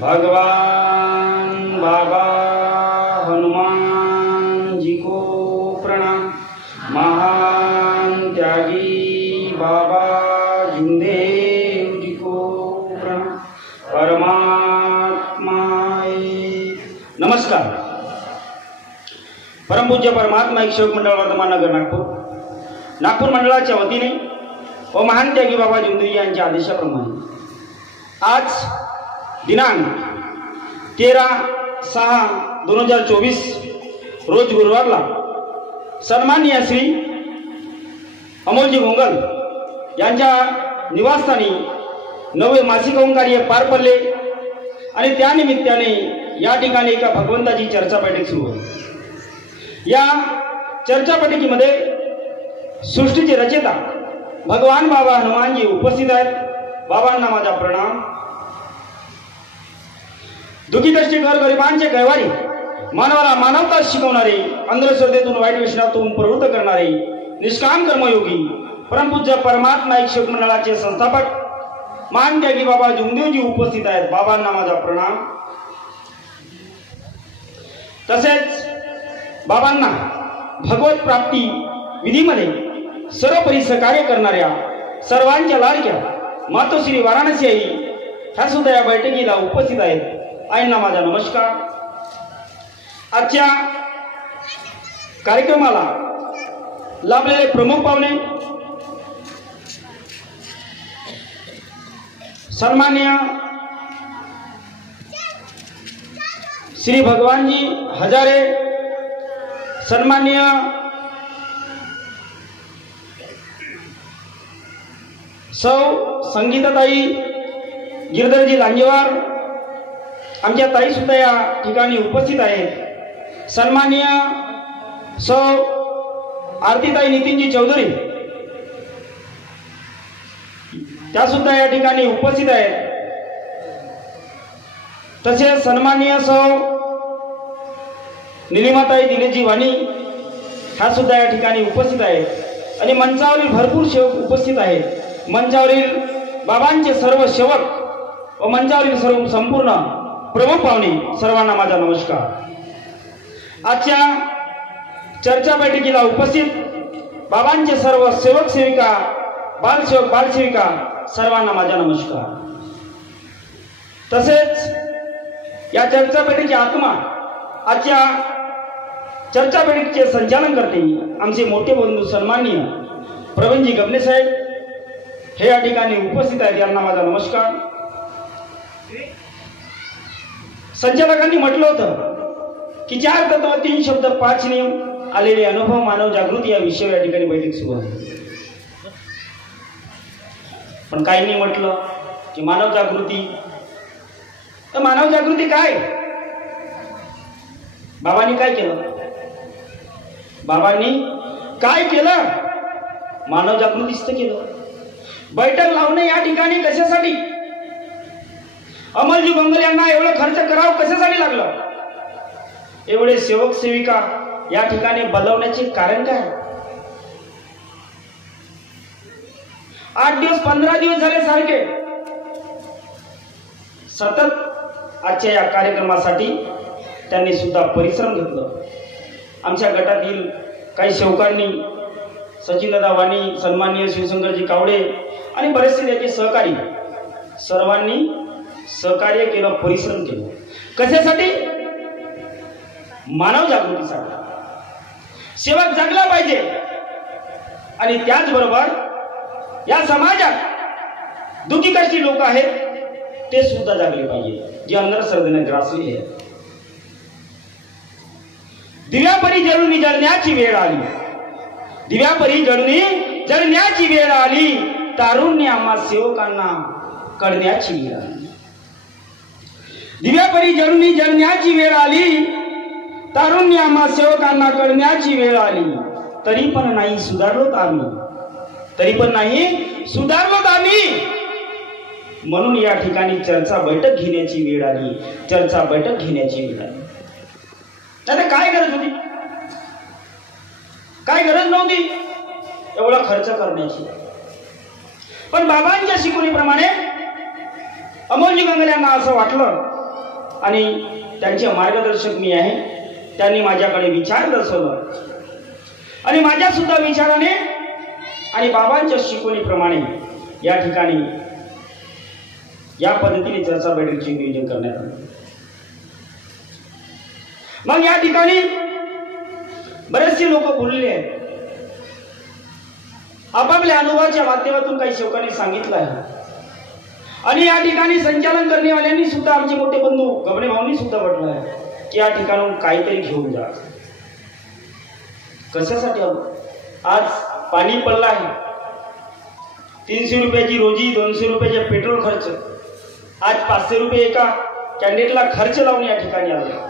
भगवान बाबा हनुमान जी को प्रणाम। महान त्यागी बाबा जुमदेव जी को प्रणाम। परमात्मा नमस्कार। परमपूज्य परमात्मा एक सेवक मंडळ वर्धमान नगर नागपूर मंडळाच्या वतीने व महान त्यागी बाबा जुमदेव यांच्या आदेशाप्रमाणे आज दिनांक 13/6/2024 रोज गुरुवारला सन्माननीय श्री अमोलजी घोंगल यांच्या निवासस्थानी नवे मासिक ओंकार्य पार पडले आणि त्या निमित्ताने या ठिकाणी एका भगवंताची चर्चा बैठक सुरू होती। या चर्चा बैठकीमध्ये सृष्टीचे रचयिता भगवान बाबा हनुमानजी उपस्थित आहेत। बाबांना माझा प्रणाम। दुखी कष्टी घर गरिबांचे कैवारी, मानवाला मानवता शिकवणारे, अंधश्रद्धेतून वाईट व्यसनातून प्रवृत्त करणारे निष्काम कर्मयोगी परमपूज्य परमात्मा एक सेवक मंडळाचे संस्थापक महान त्यागी बाबा जुमदेवजी उपस्थित आहेत। बाबांना माझा प्रणाम। तसेच बाबांना भगवत प्राप्ती विधीमध्ये सर्वपरी सहकार्य करणाऱ्या सर्वांच्या लाडक्या मातोश्री वाराणसी आई ह्या सुद्धा या बैठकीला उपस्थित आहेत। आईंना माझा नमस्कार। आजच्या कार्यक्रमाला लाभलेले प्रमुख पाहुणे सन्माननीय श्री भगवानजी हजारे, सन्माननीय सौ संगीताताई गिरधरजी लांजेवार, आमच्या ताई सुद्धा या ठिकाणी उपस्थित आहेत। सन्माननीय सौ आरतीताई नितीनजी चौधरी त्या सुद्धा या ठिकाणी उपस्थित आहेत। तसेच सन्माननीय सौ निलिमाताई दिलेजी वाणी ह्या सुद्धा या ठिकाणी उपस्थित आहेत आणि मंचावरील भरपूर सेवक उपस्थित आहेत। मंचावरील बाबांचे सर्व सेवक व मंचावरील सर्व संपूर्ण प्रमुख पाहुणे सर्वांना माझा नमस्कार। आजच्या चर्चा बैठकीला उपस्थित बाबांचे सर्व सेवक सेविका, बालसेवक बालसेविका सर्वांना माझा नमस्कार। तसेच या चर्चा बैठकीची आत्मा आजच्या चर्चा बैठकीचे संचालन करते आमचे मोठे बंधू सन्माननीय प्रवीणजी गबने साहेब हे या ठिकाणी उपस्थित आहेत। यांना माझा नमस्कार। संचालकांनी म्हटलं होतं की 4 तत्व 3 शब्द 5 नियम आलेले अनुभव मानव जागृती या विषयावर या ठिकाणी बैठक सुरू आहे। पण काहींनी म्हटलं की मानव जागृती, तर मानव जागृती काय? बाबांनी काय केलं? बाबांनी काय केलं? मानव जागृतीच तर केलं। बैठक लावणे या ठिकाणी कशासाठी? अमोलजी घोंगल यांना एवढं खर्च करावं कशासाठी लागलं? एवढे सेवक सेविका या ठिकाणी बोलवण्याचे कारण काय? 8 दिवस 15 दिवस झाले सारखे सतत आजच्या या कार्यक्रमासाठी त्यांनी सुद्धा परिश्रम घेतलं। आमच्या गटातील काही सेवकांनी, सचिनदादा वाणी, सन्माननीय शिवशंकरजी कावडे आणि बरेचसे त्याचे सहकारी सर्वांनी सहकार्य केलं, परिश्रम केलं। कशासाठी? मानव जागृतीसाठी। सेवक जागला पाहिजे आणि त्याचबरोबर या समाजात दुखी कष्टी लोक आहेत ते सुद्धा जागले पाहिजे, जे अंधश्रद्धेने ग्रासलेले आहेत। दिव्यापरी जळून जळण्याची वेळ आली, दिव्यापरी जळून जळण्याची वेळ आली, तारुण्य आम्हा सेवकांना कळण्याची वेळ आली। दिव्यापरी जळून जळण्याची वेळ आली, तारुण्य आम्हा सेवकांना कळण्याची वेळ आली, तरी पण नाही सुधारलोत आम्ही, तरी पण नाही सुधारलोत आम्ही। म्हणून या ठिकाणी चर्चा बैठक घेण्याची वेळ आली, चर्चा बैठक घेण्याची वेळ आली। त्याला काय गरज होती? काय गरज नव्हती एवढा खर्च करण्याची। पण बाबांच्या शिकवणीप्रमाणे अमोलजी घोंगल यांना असं वाटलं आणि त्यांचे मार्गदर्शक मी आहे. त्यांनी माझ्याकडे विचार दर्शवलं आणि माझ्या सुद्धा विचाराने आणि बाबांच्या शिकवणीप्रमाणे या ठिकाणी या पद्धतीने चर्चा बैठकीचे नियोजन करण्यात आले. मग या ठिकाणी बरेचसे लोक बोलले आहेत. आपापल्या अनुभवाच्या माध्यमातून काही सेवकांनी सांगितलं आहे आणि या ठिकाणी संचालन करण्यावाल्यांनी सुद्धा, आमचे मोठे बंधू गमणे भाऊंनी सुद्धा म्हटलं आहे की या ठिकाणून काहीतरी घेऊन जा. कशासाठी आलो? आज पाणी पडलं आहे, 300 रुपयाची रोजी, 200 रुपयाचे पेट्रोल खर्च, आज 500 रुपये एका कॅन्डिडेटला खर्च लावून या ठिकाणी आलो.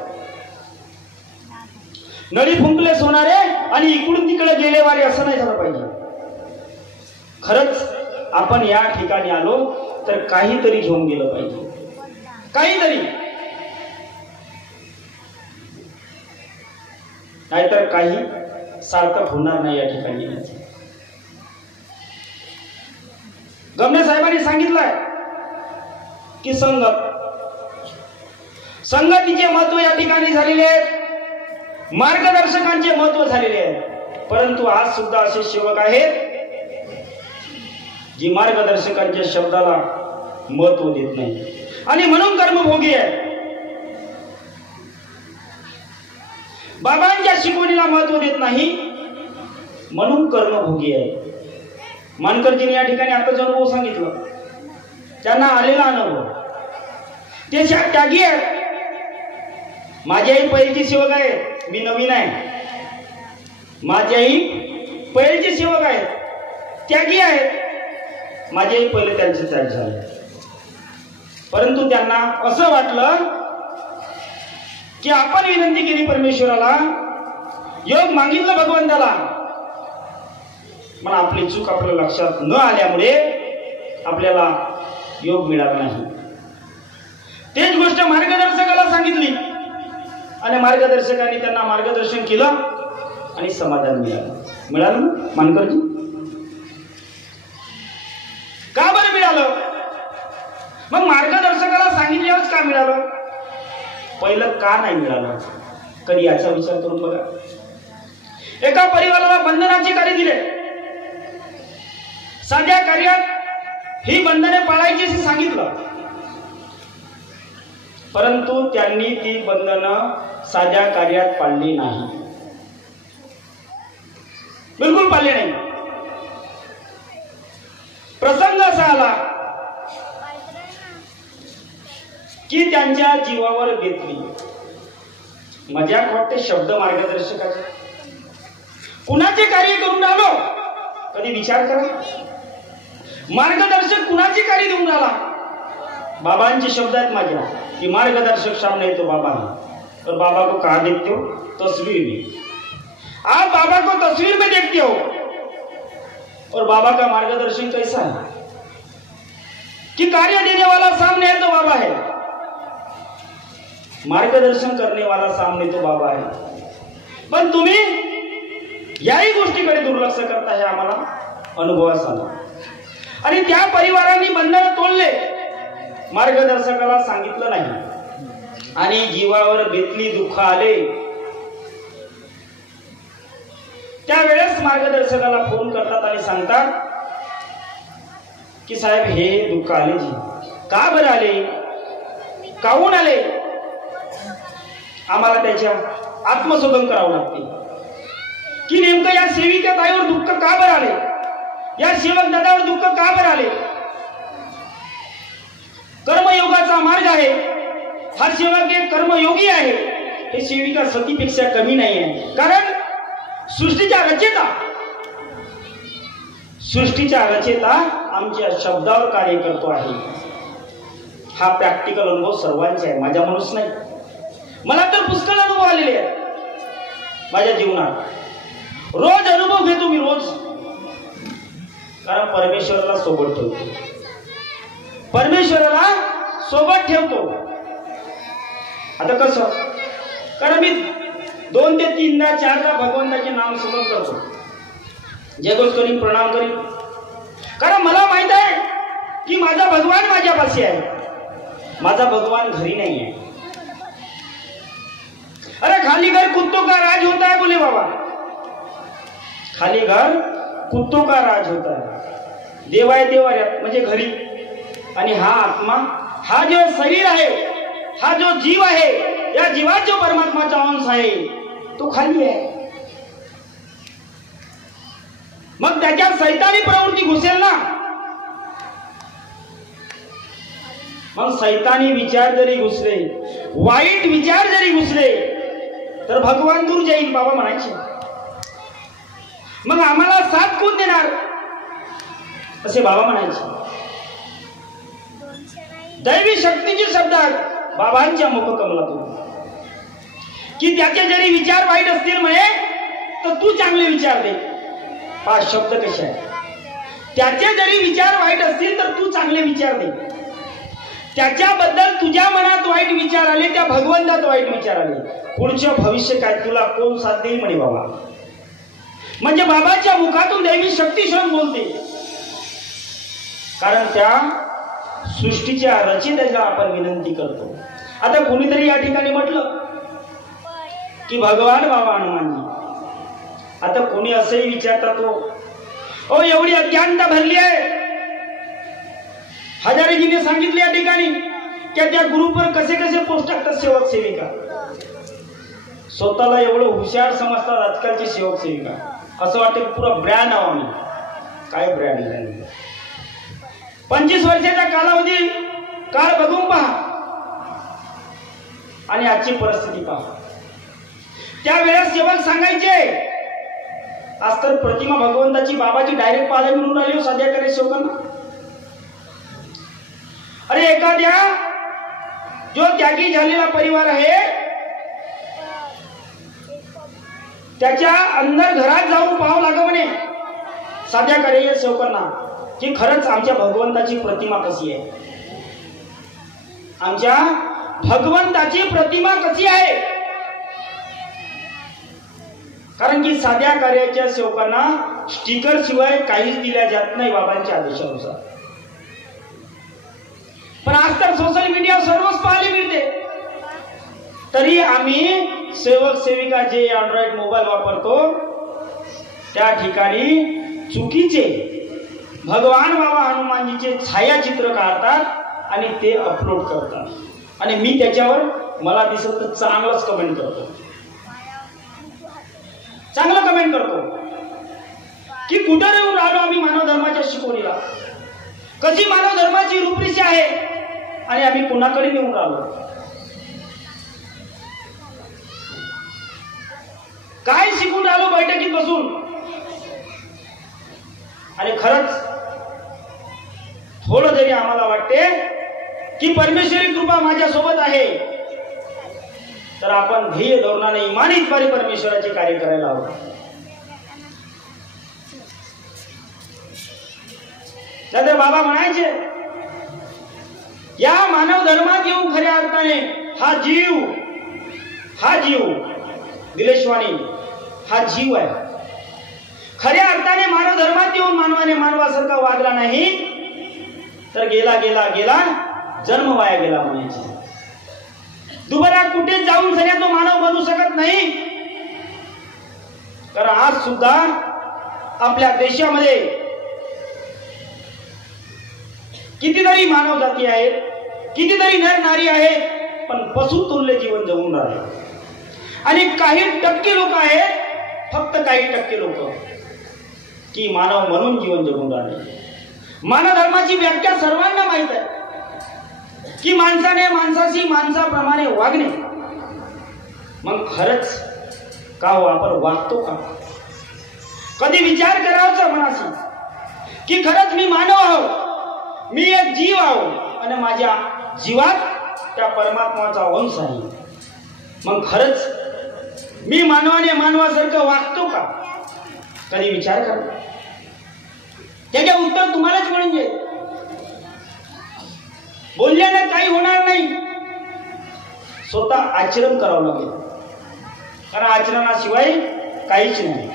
नळी फुंकले सोनारे आणि इकडून तिकडे गेले वारे असं नाही झालं पाहिजे. खरंच आपण या ठिकाणी आलो तर काहीतरी घेऊन गेलं पाहिजे, काहीतरी, नाहीतर काही सार्थक होणार नाही या ठिकाणी. गमणे साहेबांनी सांगितलंय की संगतीचे महत्व या ठिकाणी झालेले आहेत, मार्गदर्शकांचे महत्व झालेले आहे. परंतु आज सुद्धा असे सेवक आहेत जी मार्गदर्शकांच्या शब्दाला महत्व देत नाही आणि म्हणून कर्मभोगी आहे. बाबांच्या शिकवणीला महत्व देत नाही म्हणून कर्मभोगी आहे. मानकरजींनी या ठिकाणी आताचा अनुभव सांगितलं, त्यांना आलेला अनुभव, ते त्यागी आहेत. माझ्याही पहिलीची सेवक आहे, मी नवीन आहे. माझ्याही पहिलीचे सेवक आहेत, त्यागी आहेत. माझेही पहिले त्यांचे त्याग झाले. परंतु त्यांना असं वाटलं की आपण विनंती केली परमेश्वराला, योग मागितलं भगवंताला, पण आपली चूक आपल्या लक्षात न आल्यामुळे आपल्याला योग मिळाला नाही. तेच गोष्ट मार्गदर्शकाला सांगितली आणि मार्गदर्शकाने त्यांना मार्गदर्शन केलं आणि समाधान मिळालं ना मानकरजी? का बरं मिळालं? मग मार्गदर्शकाला सांगितल्यावरच का मिळालं? पहिलं का नाही मिळालं? कधी याचा विचार करून बघा. एका परिवाराला बंधनाचे कार्य दिले, साध्या कार्यात ही बंधने पाळायची असे सांगितलं, परंतु त्यांनी ती बंधनं साध्या कार्यात पाळली नाही, बिलकुल पाळले नाही. प्रसंग असा आला की त्यांच्या जीवावर बेतली. मजाक वाटते शब्द मार्गदर्शकाचे. कुणाचे कार्य करून आलो? कधी विचार करा. मार्गदर्शक कुणाचे कार्य देऊन आला? बाबांचे शब्द आहेत माझ्या कि मार्गदर्शक सामने तो बाबा है, और बाबा को कहाँ देखते हो? तस्वीर में. आप बाबा को तस्वीर में देखते हो, और बाबा का मार्गदर्शन कैसा है कि कार्य देने वाला सामने है तो बाबा है, मार्गदर्शन करने वाला सामने तो बाबा है. पण तुम्ही याही गोष्टीकडे दुर्लक्ष करता हे आम्हाला अनुभवास आला. आणि त्या परिवारांनी बंधन तोडले, मार्गदर्शकाला सांगितलं नाही आणि जीवावर बेतली, दुःख आले. त्यावेळेस मार्गदर्शकाला फोन करतात आणि सांगतात की साहेब हे दुःख आले जी. का बरं आले? काहून आले? आम्हाला त्याच्या आत्मशोधन करावं लागते की नेमकं या सेविका ताईवर दुःख का बरं आले, या सेवक दादावर दुःख का बरं आले. कर्मयोगाचा मार्ग आहे, हा सेवक एक कर्मयोगी आहे. हे सेविका सतीपेक्षा कमी नाही आहे. कारण सृष्टीचा रचेता आमच्या शब्दावर कार्य करतो आहे. हा प्रॅक्टिकल अनुभव सर्वांचा आहे, माझ्या म्हणूनच नाही. मला तर पुष्कळ अनुभव आलेले आहेत माझ्या जीवनात. रोज अनुभव घेतो मी, रोज. कारण परमेश्वराला सोबत ठेवतो, परमेश्वराला सोबत ठेवतो. आता कसं? कारण मी 2 ते 3दा 4दा भगवंताचे नाम स्मरण करतो, जयघोष करीन, प्रणाम करीन. कारण मला माहित आहे की माझा भगवान माझ्यापाशी आहे. माझा भगवान घरी नाही आहे, अरे खाली घर कुत्तों का राज होता है बोले बाबा, खाली घर कुत्तों का राज होता है. देवाय देवाऱ्यात म्हणजे घरी, आणि हा आत्मा, हा जो शरीर आहे, हा जो जीव आहे, या जीवात जो परमात्माचा अंश आहे तो खाली आहे. मग त्याच्यात सैतानी प्रवृत्ती घुसेल ना. मग सैतानी विचार जरी घुसले, वाईट विचार जरी घुसले, तर भगवान दूर जाईल बाबा म्हणायचे. मग आम्हाला साथ कोण देणार असे बाबा म्हणायचे. दैवी शक्तीचे शब्द बाबांच्या मुखकमलातून की त्याचे जरी विचार वाईट असतील म्हणे तर तू चांगले विचार दे. पाच शब्द कसे आहे, त्याचे जरी विचार वाईट असतील तर तू चांगले विचार दे. त्याच्याबद्दल तुझ्या मनात वाईट विचार आले, त्या भगवंतात वाईट विचार आले, पुढचे भविष्य काय तुला कोण साथ देईल म्हणे बाबा. म्हणजे बाबाच्या मुखातून दैवी शक्ती क्षण बोलते, कारण त्या सृष्टीच्या रचनेला आपण विनंती करतो. आता कोणीतरी या ठिकाणी म्हटलं की भगवान बाबा हनुमानजी, आता कोणी असंही विचारतात हो एवढी अज्ञानता भरली आहे. हजारेजीने सांगितले या ठिकाणी की त्या ग्रुपवर कसे कसे पोस्ट टाकतात सेवक सेविका. स्वतःला एवढं हुशार समजतात आजकालचे सेवक सेविका, असं वाटतं की पुरा ब्रँड आहो आम्ही. काय ब्रँड आहे? 25 वर्षाचा कालावधी काळ बघून पहा आणि आजची परिस्थिती पहा. त्यावेळेस सेवक सांगायचे, आज तर प्रतिमा भगवंताची बाबाची डायरेक्ट पाहायला मिळून राहिली साध्या करे सेवकांना. अरे एखाद्या जो त्यागी झालेला परिवार आहे त्याच्या अंदर घरात जाऊन पाहावं लागं म्हणे साध्या करे सेवकांना की खरंच आमच्या भगवंताची प्रतिमा कशी आहे, आमच्या भगवंताची प्रतिमा कशी आहे. कारण की साध्या कार्याच्या सेवकांना स्टिकर शिवाय काहीच दिल्या जात नाही बाबांच्या आदेशानुसार. पण आज तर सोशल मीडिया सर्वच पाहायला मिळते. तरी आम्ही सेवक सेविका जे अँड्रॉइड मोबाईल वापरतो त्या ठिकाणी चुकीचे भगवान बाबा हनुमानजीचे छायाचित्र काढतात आणि ते अपलोड करतात. आणि मी त्याच्यावर मला दिसत तर चांगलंच कमेंट करतो, चांगलं कमेंट करतो की कुठं येऊन राहिलो आम्ही मानव धर्माच्या शिकवणीला, कशी मानव धर्माची रूपरेषा आहे आणि आम्ही कुणाकडे नेऊन राहिलो, काय शिकून राहिलो बैठकीत बसून. आणि खरंच थोडं जरी आम्हाला वाटते की परमेश्वरी कृपा माझ्या सोबत आहे तर आपण ध्येय धोरणाने इमानीद्वारे परमेश्वराचे कार्य करायला हवं. तर बाबा म्हणायचे या मानव धर्मात येऊन खऱ्या अर्थाने हा जीव दिलेशवाणी हा जीव आहे. खऱ्या अर्थाने मानव धर्मात येऊन मानवाने मानवासारखा वागला नाही तर गेला गेला गेला जन्म वाया गेला म्हणायचे. दुबारा कुठे जाऊन सगळ्या तो मानव बनू शकत नाही. कारण आज सुद्धा आपल्या देशामध्ये कितीतरी मानव जाती आहेत, कितीतरी नर नारी आहेत, पण पशुतुल्य जीवन जगून राहिले. आणि काही टक्के लोक आहेत, फक्त काही टक्के लोक की मानव म्हणून जीवन जगून राहिले. मानव धर्माची व्याख्या सर्वांना माहित आहे की माणसाने माणसाशी माणसाप्रमाणे वागणे. मग खरंच का हो आपण वागतो का? कधी विचार करावाचा मनाशी की खरंच मी मानव आहो, मी एक जीव आहो आणि माझ्या जीवात त्या परमात्माचा अंश आहे. मग खरंच मी मानवाने मानवासारखं वागतो का? कधी विचार करा. त्याचे उत्तर तुम्हालाच मिळून जाईल. बोलल्याने काही होणार नाही, स्वतः आचरण करावं लागेल. कारण आचरणाशिवाय काहीच नाही.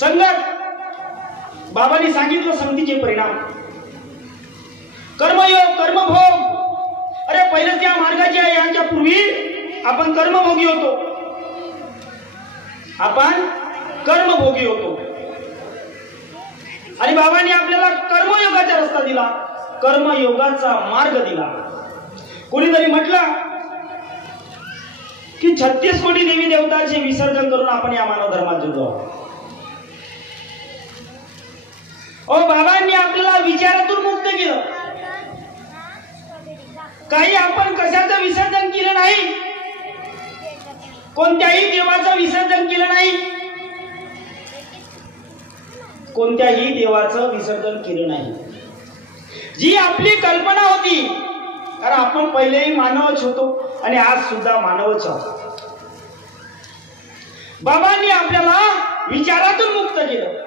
संगत बाबांनी सांगितलं संगतीचे परिणाम, कर्मयोग कर्मभोग. अरे पहिले त्या मार्गाचे यांच्या पूर्वी आपण कर्मभोगी होतो. आपण कर्मभोगी होतो. आणि बाबांनी आपल्याला कर्मयोगाचा रस्ता दिला, कर्मयोगाचा मार्ग दिला. कोणीतरी म्हटलं की 36 कोटी देवी देवतांचे विसर्जन करून आपण या मानव धर्मात जुळलो. बाबांनी आपल्याला विचारातून मुक्त केलं. काही आपण कशाचं विसर्जन केलं नाही, कोणत्याही देवाचं विसर्जन केलं नाही, कोणत्याही देवाचं विसर्जन केलं नाही. जी आपली कल्पना होती, कारण आपण पहिलेही मानवच होतो आणि आज सुद्धा मानवच आहोत. बाबांनी आपल्याला विचारातून मुक्त केलं.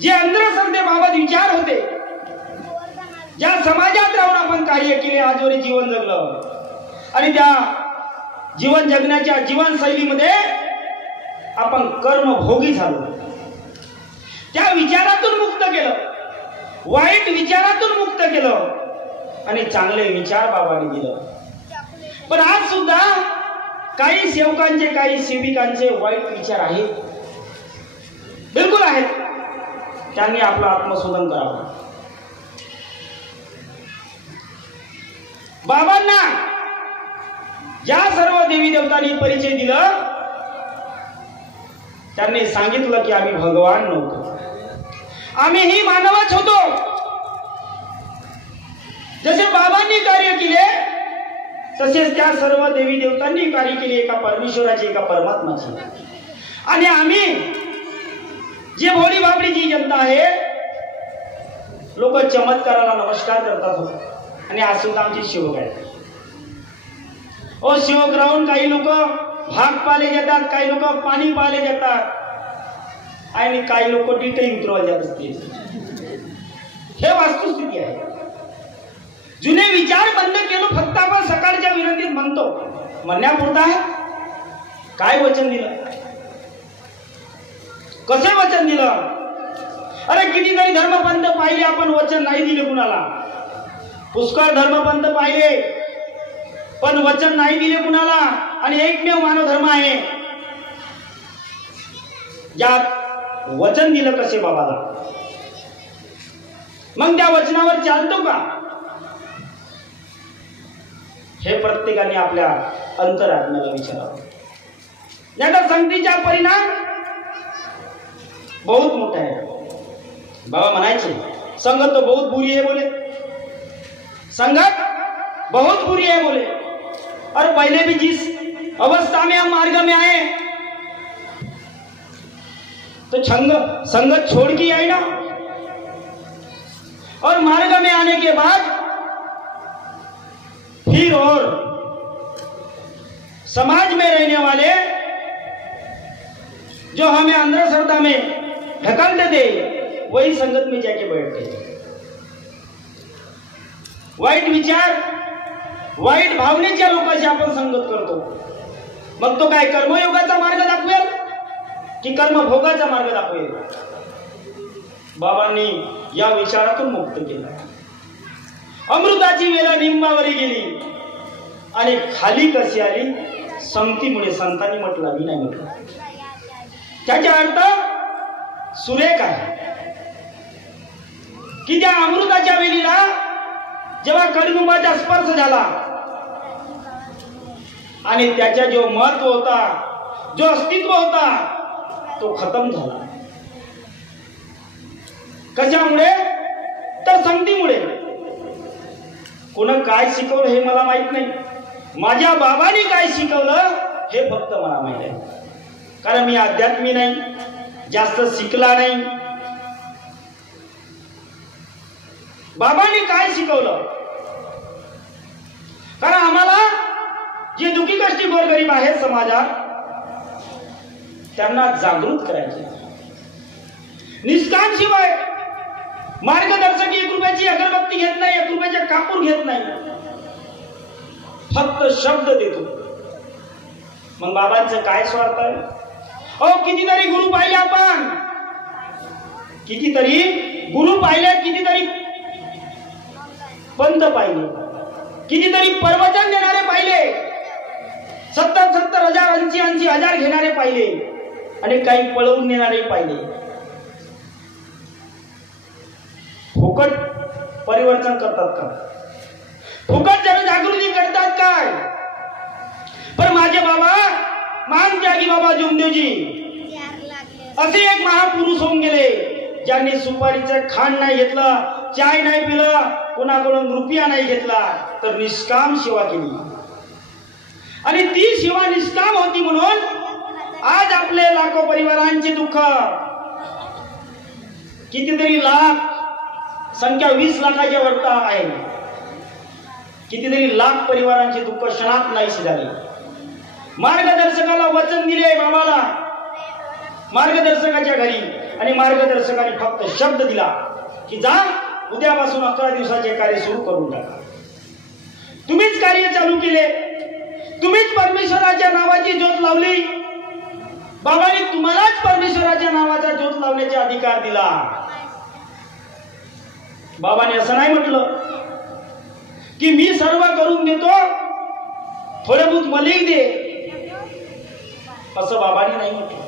जे अंधश्रद्धे बाबत विचार होते, ज्या समाजात राहून आपण कार्य केले, आजवरी जीवन जगलं आणि त्या जीवन जगण्याच्या जीवनशैलीमध्ये आपण कर्मभोगी झालो. त्या विचारातून मुक्त केलं, वाईट विचारातून मुक्त केलं आणि चांगले विचार बाबांनी दिलं. पण आज सुद्धा काही सेवकांचे, काही सेविकांचे वाईट विचार आहेत, बिलकुल आहेत. त्यांनी आपलं आत्मशोधन करावं. बाबांना ज्या सर्व देवी देवतांनी परिचय दिलं, त्यांनी सांगितलं की आम्ही भगवान नव्हतो, आम्हीही मानवच होतो. जसे बाबांनी कार्य केले तसेच त्या सर्व देवी देवतांनी कार्य केले, एका परमेश्वराचे, एका परमात्माचे. आणि आम्ही जे भोळी बाबडी जी जनता आहे, लोक चमत्काराला नमस्कार करतात आणि आज सुद्धा आमचे सेवक आहेत. सेवक राहून काही लोक भाग पाले जातात, काही लोक पाणी पाले जातात आणि काही लोक डिटेल उतरवायला जात असते. हे वास्तुस्थिती आहे. जुने विचार बंद केलो, फक्त आपण सकाळच्या विनंतीत म्हणतो, म्हणण्यापुरता आहे. काय वचन दिलं, कसे वचन दिलं? अरे कितीतरी धर्मपंथ पाहिले आपण, वचन नाही दिले कुणाला. पुष्कळ धर्मपंथ पाहिले पण वचन नाही दिले कुणाला. आणि एकमेव मानव धर्म आहे ज्यात वचन दिलं कसे बाबाला. मग त्या वचनावर चालतो का, हे प्रत्येकाने आपल्या अंतरात्म्याला विचारावं. याचा संगतीचा परिणाम बहुत मोठा है. बाबा म्हणायचे संगत तो बहुत बुरी है बोले, संगत बहुत बुरी है बोले. और पहले भी जिस अवस्था में हम मार्ग में आए तो संगत छोड़ के आई ना, और मार्ग में आने के बाद फिर और समाज में रहने वाले जो हमें अंधश्रद्धा में ढकलते थे, वही संगत में जाके बैठते. वाईट विचार, वाईट भावनेच्या लोकांशी आपण संगत करतो. मग तो काय कर्मयोगाचा मार्ग दाखवेल की कर्मभोगाचा मार्ग दाखवेल? बाबांनी या विचारातून मुक्त केलं. अमृताची वेला निंबावरी गेली आणि खाली कशी आली? संगतीमुळे. संतांनी म्हटलं, मी नाही म्हटलं. त्याचा अर्थ सुरेख आहे की त्या अमृताच्या वेलीला जेव्हा कडुनिंबाचा स्पर्श झाला आणि त्याचा जो महत्व होता, जो अस्तित्व होता, तो खतम झाला. कशामुळे? तर संगतीमुळे. कोण काय शिकवलं हे मला माहित नाही. माझ्या बाबांनी काय शिकवलं हे फक्त मला माहित आहे. कारण मी अध्यात्मी नाही, जास्त शिकला नाही. बाबांनी काय शिकवलं? कारण आम्हाला जे दुखी कष्टी गोरगरीब आहेत समाजात, त्यांना जागृत करायचे. निष्काम शिवाय मार्गदर्शक 1 रुपयाची अगरबत्ती घेत नाही, 1 रुपयाचा कापूर घेत नाही, फक्त शब्द देतो. मग बाबांचं काय स्वार्थ आहे? कितीतरी गुरु पाहिले आपण, कितीतरी गुरु पाहिले, कितीतरी पंत पाहिले, कितीतरी प्रवचन देणारे पाहिले. पाहिले, 70,000 80,000 घेणारे पाहिले आणि काही पळवून नेणारे पाहिले. फुकट परिवर्तन करतात का? फुकट जनजागृती करतात काय? पण माझे बाबा मान त्यागी बाबा जोमदेवजी असे एक महापुरुष होऊन गेले, ज्यांनी सुपारीचं खाण नाही घेतलं, चाय नाही पिलं, कोणाकडून रुपया नाही घेतला, तर निष्काम सेवा केली. आणि ती सेवा निष्काम होती म्हणून आज आपले लाखो परिवारांचे दुःख, कितीतरी लाख, संख्या 20 लाखाच्या वर आहे, कितीतरी लाख परिवारांचे दुःख क्षणात नाहीसे झाले. मार्गदर्शकाला वचन दिले बाबाला, मार्गदर्शकाच्या घरी, आणि मार्गदर्शकाने फक्त शब्द दिला की जा उद्यापासून 11 दिवसाचे कार्य सुरू करून टाका. तुम्हीच कार्य चालू केले, तुम्हीच परमेश्वराच्या नावाची ज्योत लावली. बाबांनी तुम्हालाच परमेश्वराच्या नावाचा ज्योत लावण्याचा अधिकार दिला. बाबाने असं नाही म्हटलं की मी सर्व करून देतो, थोडं बहुत मलिक दे, असं बाबांनी नाही म्हटलं.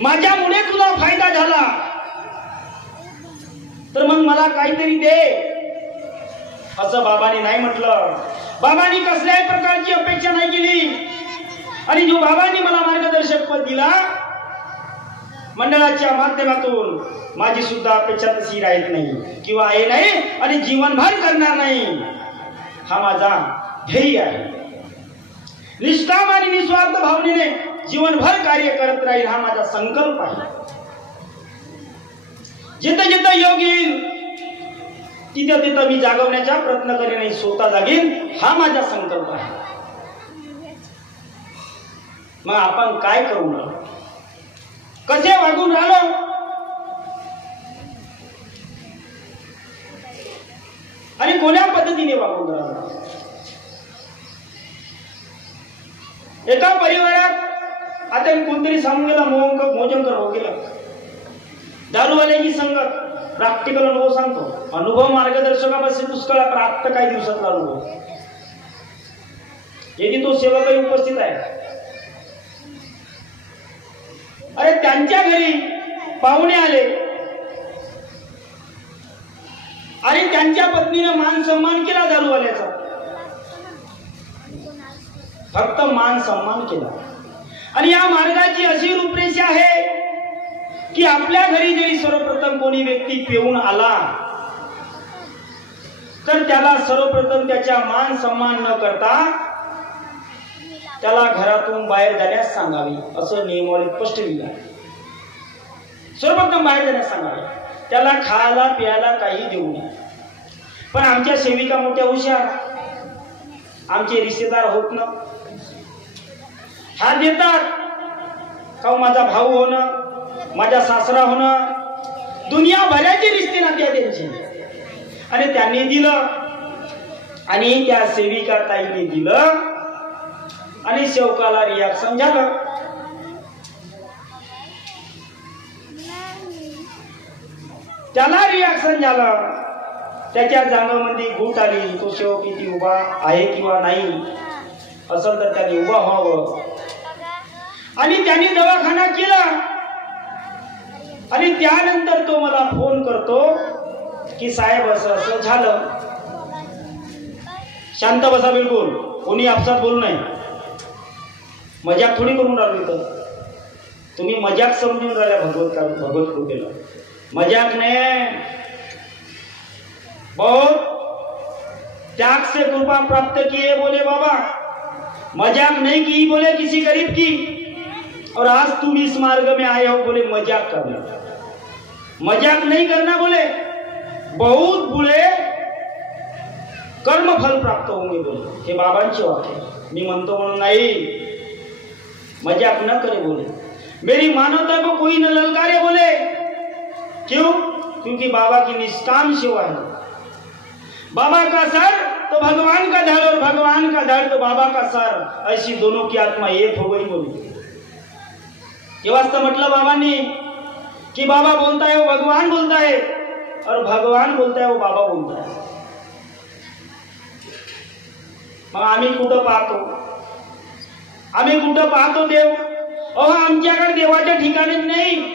माझ्यामुळे तुला फायदा झाला तर मग मला काहीतरी दे, असं बाबांनी नाही म्हटलं. बाबांनी कसल्याही प्रकारची अपेक्षा नाही केली. आणि जो बाबांनी मला मार्गदर्शक पद दिला मंडळाच्या माध्यमातून, माझी सुद्धा अपेक्षा तशी राहत नाही किंवा आहे नाही आणि जीवनभर करणार नाही. हा माझा ध्येय आहे. निष्काम आणि निस्वार्थ भावनेने जीवनभर कार्य करत राहील, हा माझा संकल्प आहे. जिथं जिथं योग येईल तिथं तिथं मी जागवण्याचा प्रयत्न करेन आणि स्वतः जागेन, हा माझा संकल्प आहे. मग आपण काय करू ना, कसे वागून राहिलो, आणि कोण्या पद्धतीने वागून राहिलो. एका परिवारात आता कोणतरी सांगून गेला मोजंकर हो गेला, दारूवाल्याची संगत, प्रॅक्टिकल अनुभव सांगतो. अनुभव मार्गदर्शकापासून पुष्कळ प्राप्त काही दिवसातला अनुभव. यदि तो सेवकही उपस्थित आहे. अरे त्यांच्या घरी पाहुणे आले आणि त्यांच्या पत्नीने मान सन्मान केला दारूवाल्याचा, फक्त मान सन्मान केला. आणि या मार्गाची अशी रूपरेषा आहे की आपल्या घरी जरी सर्वप्रथम कोणी व्यक्ती पिऊन आला तर त्याला सर्वप्रथम त्याच्या मान सन्मान न करता त्याला घरातून बाहेर जाण्यास सांगावे, असं नियमावलीत स्पष्ट लिहिलं आहे. सर्वप्रथम बाहेर जाण्यास सांगावे, त्याला खायला प्यायला काही देऊ नये. पण आमच्या सेविका मोठ्या हुशार, आमचे रिश्तेदार होत ना, हा देतात का माझा भाऊ होणं, माझा सासरा होणं, दुनिया भराचे रिश्ते नाते त्यांचे. आणि त्यांनी दिलं आणि त्या सेविका ताईने दिलं आणि सेवकाला रिॲक्शन झालं. त्याला रिॲक्शन झालं, त्याच्या जांगामध्ये घूट आली. तो सेवक किती उभा आहे किंवा नाही असेल तर त्याने उभा व्हावं. आणि त्यांनी दवाखाना केला आणि त्यानंतर तो मला फोन करतो की साहेब असं असं झालं. शांत बसा, बिलकुल कोणी आपसात बोलू नये. मजाक थोडी करून राहिलो तर तुम्ही मजाक समजून राहिल्या भगवत कृपेला. मजाक नाही, बहुत त्याग से कृपा प्राप्त किए बोले बाबा, मजाक नहीं की बोले किसी गरीब की. और आज तुम इस मार्ग में आए हो बोले मजाक करना, मजाक नहीं करना बोले, बहुत बुरे कर्म फल प्राप्त होंगे बोले. हे बाबांचे वाक्य, मी म्हणतो म्हणून नाही. मजाक न करे बोले, मेरी मानवता को कोई न ललकारे बोले. क्यों? क्योंकि बाबा की निष्काम सेवा है. बाबा का सर तो भगवान का धड़ और भगवान का धड़ तो बाबा का सर, ऐसी दोनों की आत्मा एक हो गई बोली. ये वास्तव मतलब बाबांनी कि बाबा बोलता है वो भगवान बोलता है और भगवान बोलता है वो बाबा बोलता है. मग आम्ही कुठं पाहतो? आम्ही कुठं पाहतो देव? अहो आमच्याकडे देवाच्या ठिकाणीच नाही.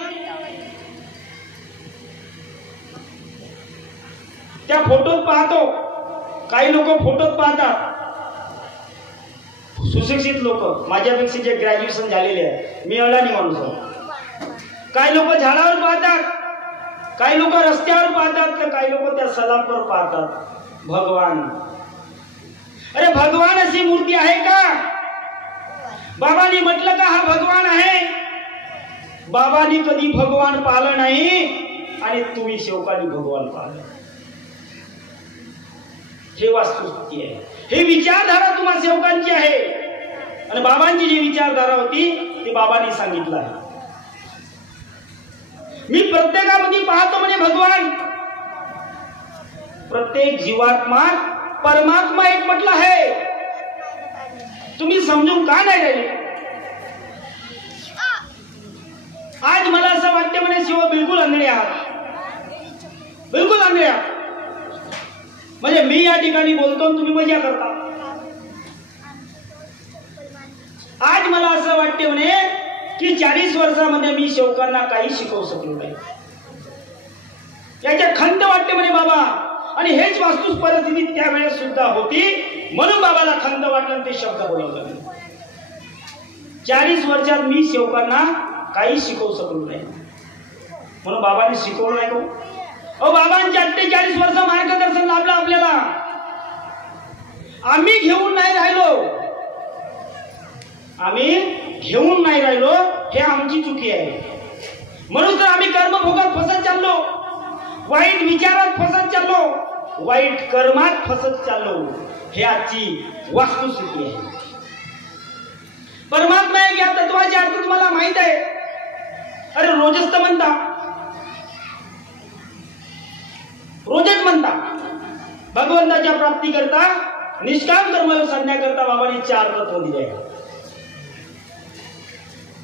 त्या फोटोत पाहतो. काही लोक फोटोत पाहतात, सुशिक्षित लोक, माझ्यापेक्षा जे ग्रॅज्युएशन झालेले आहे, मी अडाणी माणूस आहे. काही लोक झाडावर पाहतात, काही लोक रस्त्यावर पाहतात, तर काही लोक त्या सलामवर पाहतात. भगवान, अरे भगवान अशी मूर्ती आहे का? बाबांनी म्हटलं का हा भगवान आहे? बाबांनी कधी भगवान पाहिलं नाही आणि तुम्ही सेवकांनी भगवान पाहिलं. हे वास्तुस्थिती आहे. हे विचारधारा तुम्हा सेवकांची आहे. आणि बाबांची जी विचारधारा होती ती बाबांनी सांगितलं आहे. मी प्रत्येकामध्ये पाहतो म्हणे भगवान. प्रत्येक जीवात्मा परमात्मा एक म्हटलं आहे. तुम्ही समजून का नाही राहिले? आज मला असं वाटते म्हणे शिव बिलकुल आंधळे आहात, बिलकुल आंधळे आहात. म्हणजे मी या ठिकाणी बोलतो आणि तुम्ही मजा करता. आज मला असं वाटते म्हणे की 40 वर्षामध्ये मी सेवकांना काही शिकवू शकलो नाही. याच्या खंत वाटते म्हणे बाबा. आणि हेच वास्तू परिस्थिती त्यावेळेस सुद्धा होती, म्हणून बाबाला खंत वाटलं ते शब्द बोलवलं. 40 वर्षात मी सेवकांना काही शिकवू शकलो नाही, म्हणून बाबाने शिकवलं नाही को. अहो बाबांचे 48 वर्ष मार्गदर्शन लाभलं आपल्याला. आम्ही घेऊन नाही राहिलो, आम्ही घेऊन नाही राहिलो, हे आमची चुकी आहे. म्हणून तर आम्ही कर्मभोगात फसत चाललो, वाईट विचारात फसत चाललो, वाईट कर्मात फसत चाललो. हे आजची वास्तुस्थिती आहे. परमात्मा एक या तत्वाचे अर्थ तुम्हाला माहित आहे. अरे रोजच तर म्हणता, रोजच म्हणता भगवंताच्या प्राप्ती करता, निष्काम कर्म साधण्याकरता बाबांनी 4 तत्व दिले.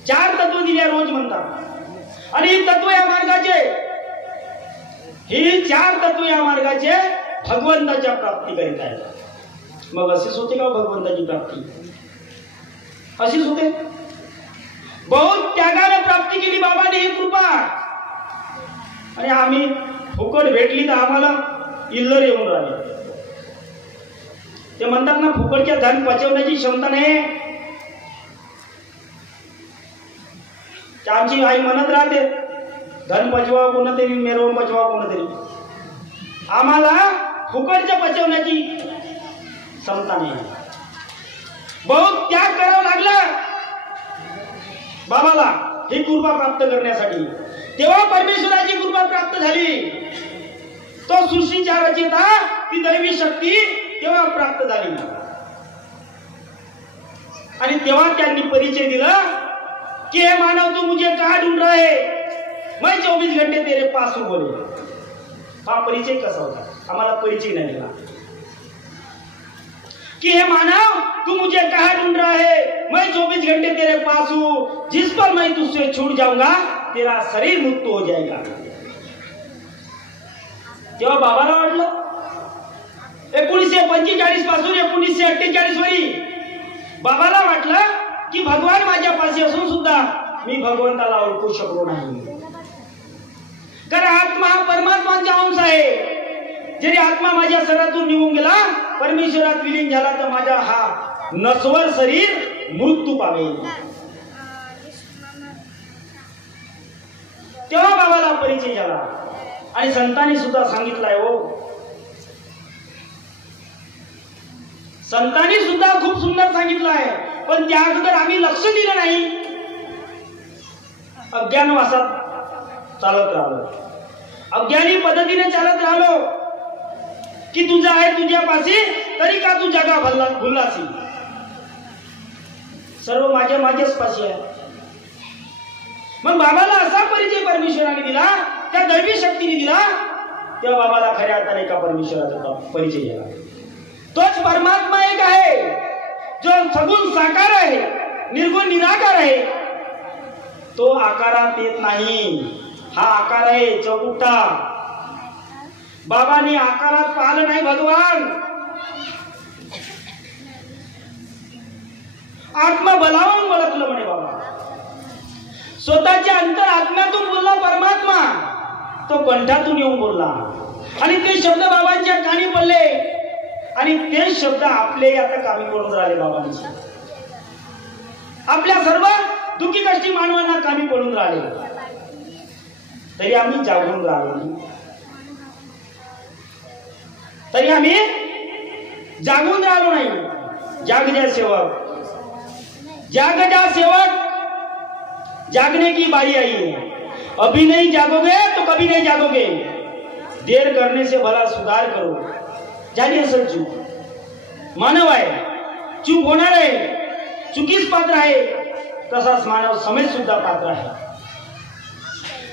4 तत्व दिले रोज म्हणतात. आणि ही तत्व या मार्गाचे, ही 4 तत्व या मार्गाचे भगवंताच्या प्राप्ती करीत आहेत. मग अशीच होते का भगवंताची प्राप्ती? अशीच होते. बहुत त्यागाने प्राप्ती केली बाबांनी, ही कृपा. आणि आम्ही फुकट भेटली तर आम्हाला इल्लर येऊन राहिले. ते म्हणतात ना फुकटच्या धन पचवण्याची क्षमता नाही. आमची आई म्हणत राहते धन पचवा कोणतरी, मेरवून पचवा कोणतरी. आम्हाला फुकटच्या पचवण्याची क्षमता नाही. बहुत त्याग करावं लागलं बाबाला ही कृपा प्राप्त करण्यासाठी. तेव्हा परमेश्वराची कृपा प्राप्त झाली. तो सृष्टीचा रचयिता, ती दैवी शक्ती तेव्हा प्राप्त झाली. आणि तेव्हा त्यांनी परिचय दिला कि हे मानव तू मुझे कहाँ ढूंढ रहा है, मैं 24 घंटे तेरे पास हूं बोले. हा परिचय कसा होता? आम्हाला परिचय नाही दिला कि हे मानव तू मुझे कहाँ ढूंढ रहा है, मैं 24 घंटे तेरे पास हूं, जिस पर मैं तुझसे छूट जाऊंगा तेरा शरीर मुक्त हो जाएगा. तेव्हा बाबाला वाटलं 1945 पासून 1948 वरी बाबाला वाटलं की भगवान माझ्यापाशी असून सुद्धा मी भगवंताला ओळखू शकलो नाही. कारण आत्मा हा परमात्माचा अंश आहे. जरी आत्मा माझ्या शरीरातून निघून गेला, परमेश्वरात विलीन झाला, तर माझा हा नश्वर शरीर मृत्यू पावेल. तेव्हा बाबाला परिचय झाला. आणि संतांनी सुद्धा सांगितलंय हो, संतांनी सुद्धा खूप सुंदर सांगितलं आहे. पण त्या अगोदर आम्ही लक्ष दिलं नाही, अज्ञानवासात चालत राहिलो, अज्ञानी पद्धतीने चालत राहिलो की तुझा आहे तुझ्यापाशी तरी का तू जगा भुललासी. सर्व माझ्या माझ्याच पाशी आहे. मग बाबाला असा परिचय परमेश्वराने दिला, त्या दैवी शक्तीने दिला, तेव्हा बाबाला खऱ्या अर्थाने का परमेश्वराचा परिचय झाला. तोच परमात्मा एक आहे जो सगुण साकार आहे, निर्गुण निराकार आहे. तो आकारात येत नाही. हा आकार आहे चौकुटा. बाबांनी आकारात पाहिलं नाही भगवान. आत्मा बलावून ओळखलं म्हणे बाबा. स्वतःच्या अंतर आत्म्यातून बोलला परमात्मा, तो कंठातून येऊन बोलला आणि ते शब्द बाबांच्या कानी पडले आणि ते शब्द आपले आता कामी पडून राहिले बाबांचे. आपल्या सर्व दुःखी कष्टी मानवांना कामी पडून राहिले, तरी आम्ही जागून राहिलो, तरी आम्ही जागून राहिलो नाही. जाग जा सेवक, जाग जा सेवक, जागने की बारी आई है. अभी नहीं जागोगे तो कभी नहीं जागोगे. देर करने से भला सुधार करो. झाली असेल चूक, मानव आहे, चूक होणार आहे, चुकीच पात्र आहे, तसाच मानव समेत सुद्धा पात्र आहे.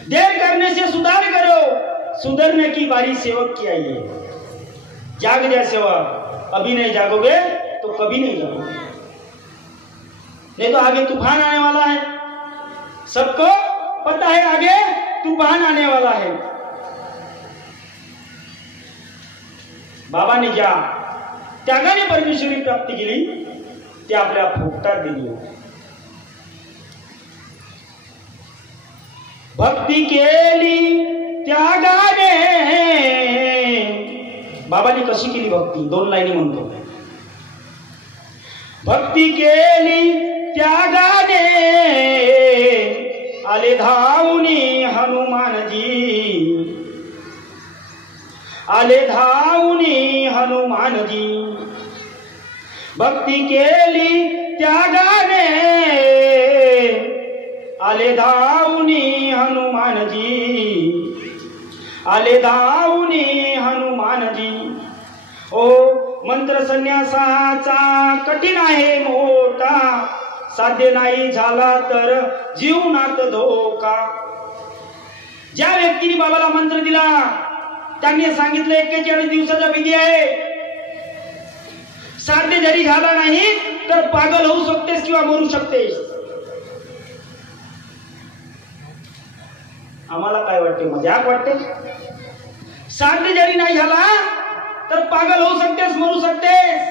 देर करने से सुधार करो, सुधरने की बारी सेवक की आई है. जाग जा सेवक, अभी नहीं जागोगे तो कभी नहीं जागोगे, नहीं तो आगे तूफान आने वाला है. सबको पता है आगे तूफान आने वाला है. बाबांनी ज्या त्यागाने परमेश्वरी प्राप्ती केली ते आपल्या फुकटात दिली. भक्ती केली त्यागाने. बाबांनी कशी केली भक्ती, 2 लाईनी म्हणतो. भक्ती केली त्यागाने, आले धावूनी हनुमानजी, आले धावूनी हनुमानजी. भक्ती केली त्यागाने, आले धावूनी हनुमानजी, आले धावूनी हनुमानजी. ओ मंत्र संन्यासाचा कठीण आहे मोठा, साध्य नाही झाला तर जीवनात धोका. ज्या व्यक्तीने बाबाला मंत्र दिला त्यांनी सांगितलं 41 दिवसाचा विधी आहे, साध्य जरी झाला नाही तर पागल होऊ शकतेस किंवा मरू शकतेस. आम्हाला काय वाटते, मजाक वाटते. साध्य जरी नाही झाला तर पागल होऊ शकतेस, मरू शकतेस,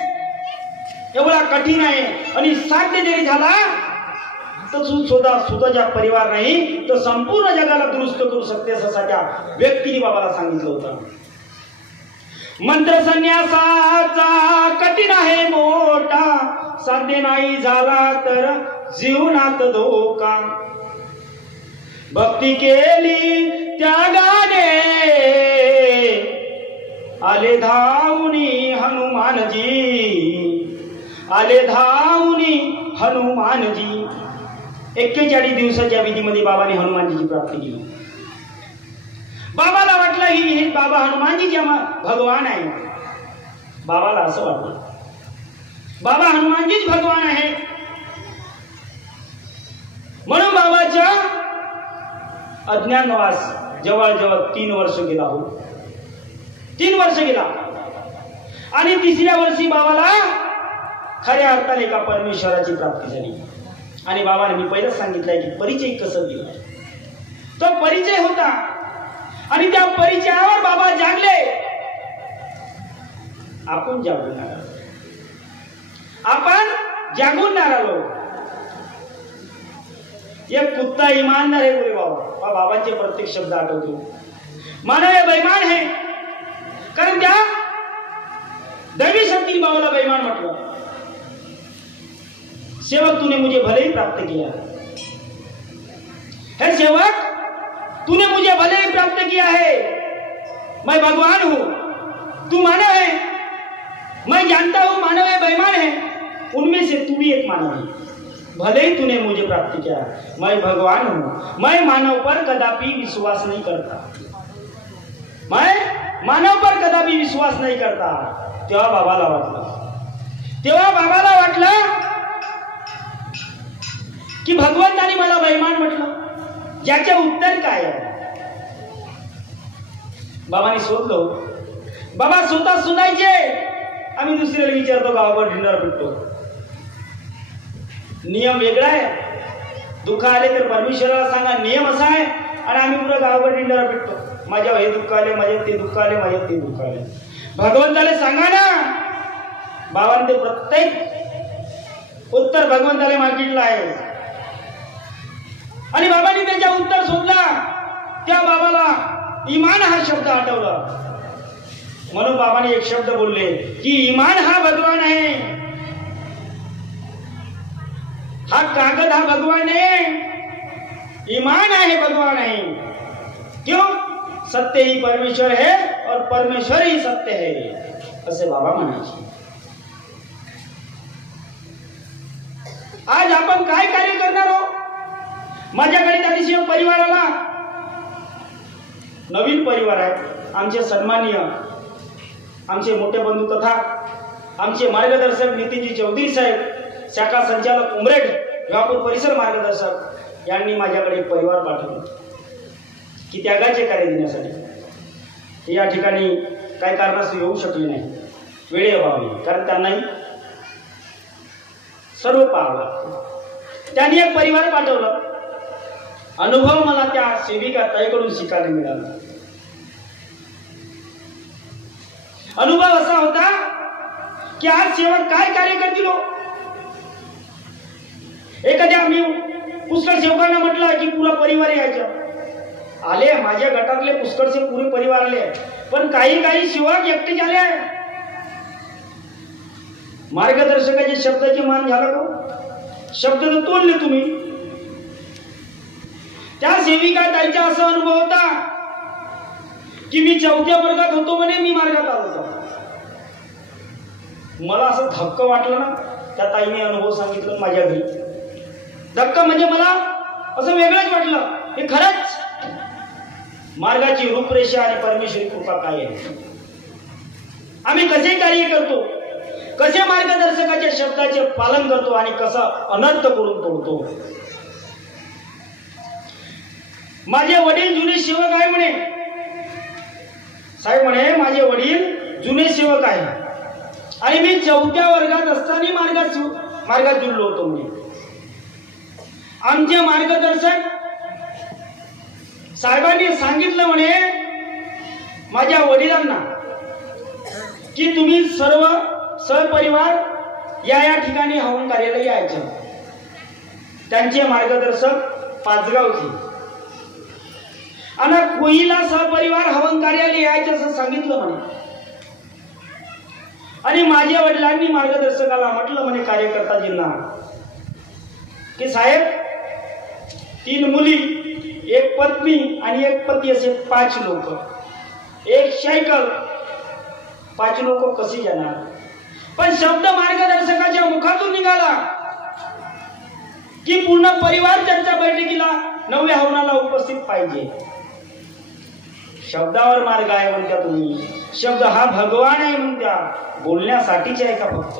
एवढा कठीण आहे. आणि साध्य जरी झाला तर स्वतःच्या परिवार नाही तर संपूर्ण जगाला दुरुस्त करू शकतेस, असं त्या व्यक्तीने बाबाला सांगितलं होतं. मंत्र संन्यासाचा कठीण आहे मोठा, साध्य नाही झाला तर जीवनात धोका. भक्ती केली त्यागाने, आले धावूनी हनुमानजी, आले धावूनी हनुमानजी. 41 दिवसाच्या विधीमध्ये बाबाने हनुमानजीची प्राप्ती केली. बाबाला वाटलं ही बाबा हनुमानजी भगवान आहे. बाबाला असं वाटलं बाबा हनुमानजीच भगवान आहे. म्हणून बाबाच्या अज्ञानवास जवळजवळ 3 वर्ष गेला हो. 3 वर्ष गेला आणि 3ऱ्या वर्षी बाबाला खऱ्या अर्थाने एका परमेश्वराची प्राप्ती झाली. आणि बाबाने मी पहिलेच सांगितलंय की परिचय कसं दिला, तो परिचय होता आणि त्या परिचयावर बाबा जागले. आपण जागून आलो, आपण जागून आलो. एक कुत्ता ईमानदार आहे बोले बाबा. बाबांचे प्रत्येक शब्द आठवतो. मानव हे बेईमान है, कारण त्या दैवी शक्ती बाबाला बेईमान म्हटलं. सेवक तूने मुझे भले ही प्राप्त किया है, सेवक तूने मुझे भले ही प्राप्त किया है. मैं भगवान हूं, तू मानव है. मैं जानता हूं मानव है बेईमान है, उनमें से तू भी एक मानव है. भले ही तूने मुझे प्राप्त किया, मैं भगवान हूं. मैं मानव पर कदापि विश्वास नहीं करता, मैं मानव पर कदापि विश्वास नहीं करता. तेव्हा बाबाला वाटलं की भगवंतानी मला बेईमान म्हटलं. ज्याचे उत्तर काय आहे? बाबांनी शोधलं. बाबा स्वतः शोधायचे, आम्ही दुसऱ्याला विचारतो, गावावर ढिंडार पिटतो. नियम वेगळा आहे. दुःख आले तर परमेश्वराला सांगा नियम असा आहे, आणि आम्ही पुढे गावावर ढिंडार पिटतो. माझ्या हे दुःख आले, माझ्या ते दुःख आले, माझ्या ते दुःख आले. भगवंताला सांगा ना. बाबांनी ते प्रत्येक उत्तर भगवंताला मागितलं आहे. आणि बाबांनी त्याच्या उत्तर शोधला. त्या बाबाला इमान हा शब्द आठवला. म्हणून बाबांनी एक शब्द बोलले की इमान हा भगवान आहे. हा कागद हा भगवान आहे, ईमान है भगवान है. क्यों? सत्य ही परमेश्वर है और परमेश्वर ही सत्य है, असे बाबा म्हणायचे. आज आपण काय कार्य करणार हो? माझ्याकडे त्या दिवशी परिवाराला नवीन परिवार आहे. आमचे सन्माननीय आमचे मोठे बंधू तथा आमचे मार्गदर्शक नितीनजी चौधरी साहेब, शाखा संचालक उमरेड, विवापूर परिसर मार्गदर्शक यांनी माझ्याकडे एक परिवार पाठवलं की त्यागाचे कार्य देण्यासाठी. या ठिकाणी काही कारणास्तव येऊ शकले नाही, वेळेअभावी, कारण त्यांनाही सर्व पाहावं. त्यांनी एक परिवार पाठवलं. अनुभव मला त्या सेविका ताईकडून शिकायला मिळाला. अनुभव असा होता की आज सेवक काय कार्य करतील. एखाद्या आम्ही पुष्कळ सेवकांना म्हटलं की पुरा परिवार यायचं, आले. माझ्या गटातले पुष्कळचे पुरे परिवार आले, पण काही सेवक एकटे झाले आहे. मार्गदर्शकाच्या शब्दाची मान झाला का? शब्द तर तोडले तुम्ही. त्या सेविका ताईचा असा अनुभव होता की मी 4थ्या वर्गात होतो म्हणे, मी मार्गात आलो होतो. मला असं धक्का वाटलं ना, त्या ताईने अनुभव सांगितलं माझ्या घरी. धक्का म्हणजे मला असं वेगळंच वाटलं की खरंच मार्गाची रूपरेषा आणि परमेश्वरी कृपा काय आहे. आम्ही कसे कार्य करतो, कसे मार्गदर्शकाच्या शब्दाचे पालन करतो आणि कसं अनर्थ करून तोडतो. माझे वडील जुने सेवक आहे म्हणे. साहेब म्हणे माझे वडील जुने सेवक आहे आणि मी 4थ्या वर्गात असताना मार्गात जुळलो होतो म्हणे. आमचे मार्गदर्शक साहेबांनी सांगितलं म्हणे माझ्या वडिलांना की तुम्ही सर्व सहपरिवार या ठिकाणी हवन कार्याला यायचं. त्यांचे मार्गदर्शक पाचगावचे आणि कोईला सहपरिवार हवन कार्याला यायचं असं सांगितलं म्हणे. आणि माझ्या वडिलांनी मार्गदर्शकाला म्हटलं म्हणे कार्यकर्ताजींना की साहेब 3 मुली, 1 पत्नी आणि 1 पती असे 5 लोक, 1 सायकल, 5 लोक कशी जाणार. पण शब्द मार्गदर्शकाच्या मुखातून निघाला की पूर्ण परिवार त्यांच्या बैठकीला 9व्या हवनाला उपस्थित पाहिजे. शब्दावर मार्ग आहे म्हणत्या तुम्ही. शब्द हा भगवान आहे म्हणत्या. बोलण्यासाठीच आहे का फक्त,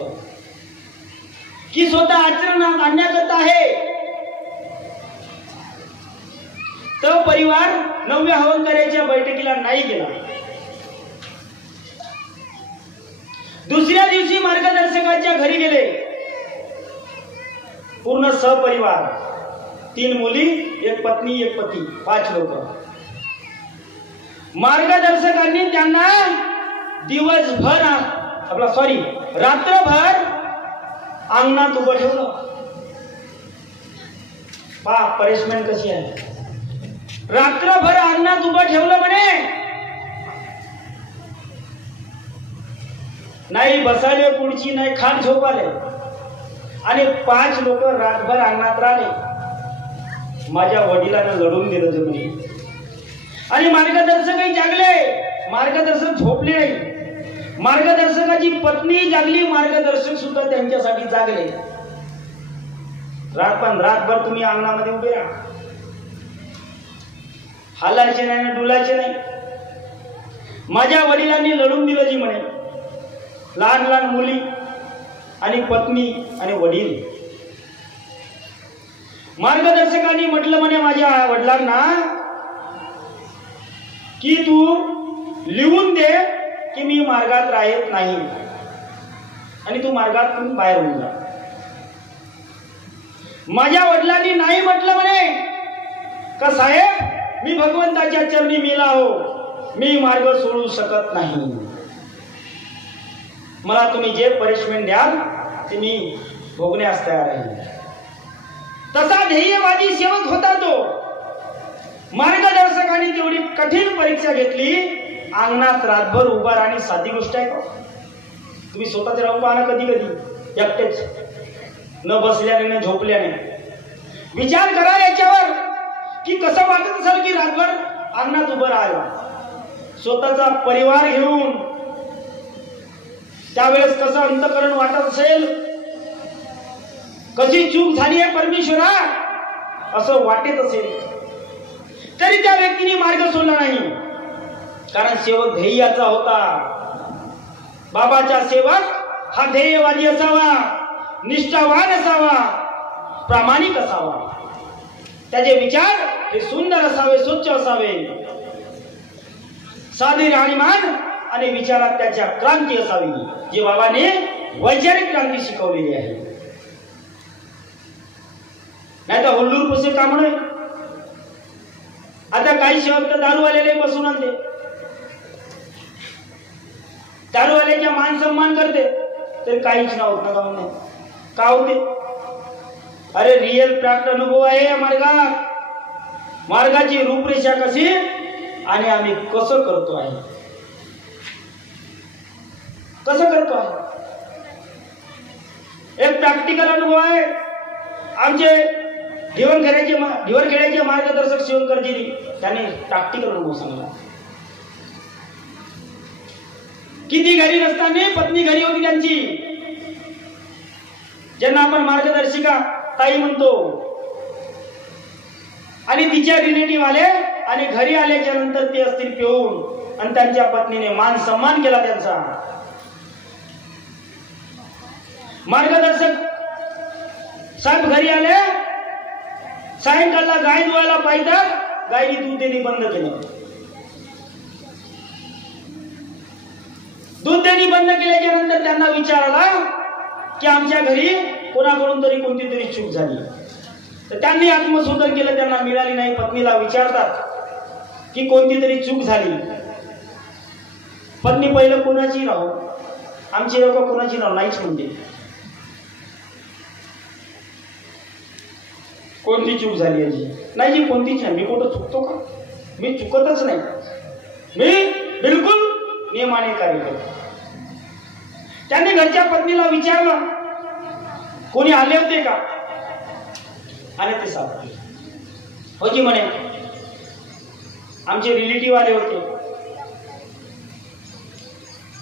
की स्वतः आचरणात आणण्याकरता आहे. तो परिवार 9व्या हवनकऱ्याच्या बैठकीला नाही गेला. दुसऱ्या दिवशी मार्गदर्शकाच्या घरी गेले. पूर्ण सहपरिवार, 3 मुली, 1 पत्नी, 1 पती, 5 लोक. मार्गदर्शकांनी त्यांना दिवसभर रात्रभर अंगणात उभं ठेवलं. पहा पनिशमेंट कशी आहे. रात्रभर अंगणात उभं ठेवलं म्हणे. नाही बसाले पुढची, नाही खाट झोपाले. आणि 5 लोक रातभर अंगणात राहिले. माझ्या वडिलांना लढून दिलं जमिनी. आणि मार्गदर्शकही जागले, मार्गदर्शक झोपले नाही. मार्गदर्शकाची पत्नी जागली, मार्गदर्शक सुद्धा त्यांच्यासाठी जागले. रातभर तुम्ही अंगणामध्ये उभे राहा, हालायचे नाही ना डुलायचे नाही. माझ्या वडिलांनी लढून दिलं जी म्हणे. लहान मुली आणि पत्नी आणि वडील. मार्गदर्शकांनी म्हटलं म्हणे माझ्या वडिलांना की तू लिहून दे की मी मार्गात राहत नाही आणि तू मार्गातून बाहेर होऊन जा. माझ्या वडिलांनी नाही म्हटलं म्हणे का साहेब मी भगवंताच्या चरणी मेला हो, मी मार्ग सोडू शकत नाही. मला तुम्ही जे पनिशमेंट द्याल ते मी भोगण्यास तयार आहे. तसा ध्येयवादी सेवक होता तो. मार्गदर्शकाने तेवढी कठीण परीक्षा घेतली. अंगणात रातभर उभा राहणे साधी गोष्ट आहे का? तुम्ही स्वतःच राहून पाहा ना कधी कधी एकटेच, न बसल्याने न झोपल्याने. विचार करा याच्यावर की कसं वाटत असेल की रातभर अंगणात उभं राहायला, स्वतःचा परिवार घेऊन. त्यावेळेस कसं अंतःकरण वाटत असेल, कशी चूक झाली आहे परमेश्वरा असं वाटत असेल. तरी त्या व्यक्तीने मार्ग सोडला नाही, कारण सेवक ध्येयाचा होता. बाबाचा सेवक हा ध्येयवादी असावा, निष्ठावान असावा, प्रामाणिक असावा. त्याचे विचार हे सुंदर असावे, स्वच्छ असावे, साधी राहणीमान आणि विचारात त्याच्या क्रांती असावी, जी बाबाने वैचारिक क्रांती शिकवलेली आहे. नाही तर हुल्लूर पुसे का म्हणे. आता काही सेवक तर दारूवाल्याला बसून आणते, दारूवाल्याचा मान सन्मान करते, तर काहीच ना होत ना म्हणे. का होते? अरे रिअल प्रॅक्ट अनुभव आहे या मार्गात. मार्गाची रूपरेषा कशी आणि आम्ही कसं करतो आहे, कसं करतो आहे. एक प्रॅक्टिकल अनुभव आहे. आमचे ढिवरखेड्याचे मार्गदर्शक शिवणकरजी त्यांनी प्रॅक्टिकल अनुभव सांगला. किती घरी नसताना पत्नी घरी होती त्यांची, ज्यांना आपण मार्गदर्शिका ताई म्हणतो, आणि तिच्या रिलेटिव्ह आले आणि घरी आल्याच्या नंतर ते असतील पिऊन, आणि त्यांच्या पत्नीने मान सन्मान केला त्यांचा. मार्गदर्शक साहेब घरी आले, सायंकाळला गाय धुवायला पाहिजे, गायनी दूध देणे बंद केलं. दूध देणे बंद केल्याच्या नंतर त्यांना विचार आला की आमच्या घरी कोणाकडून तरी कोणती तरी चूक झाली. तर त्यांनी आत्मशोधन केलं, त्यांना मिळाली नाही. पत्नीला विचारतात की कोणती तरी चूक झाली. पत्नी पहिलं कोणाची राहू, आमची लोक कोणाची राहू नाहीच म्हणते. कोणती चूक झाली याची? नाही जी कोणतीच नाही. मी कुठं चुकतो का? मी चुकतच नाही, मी बिलकुल नियमाने कार्य करतो. त्यांनी घरच्या पत्नीला विचारलं कोणी आले होते का, आणि ते सापडले. हो जी म्हणे आमचे रिलेटिव्ह आले होते,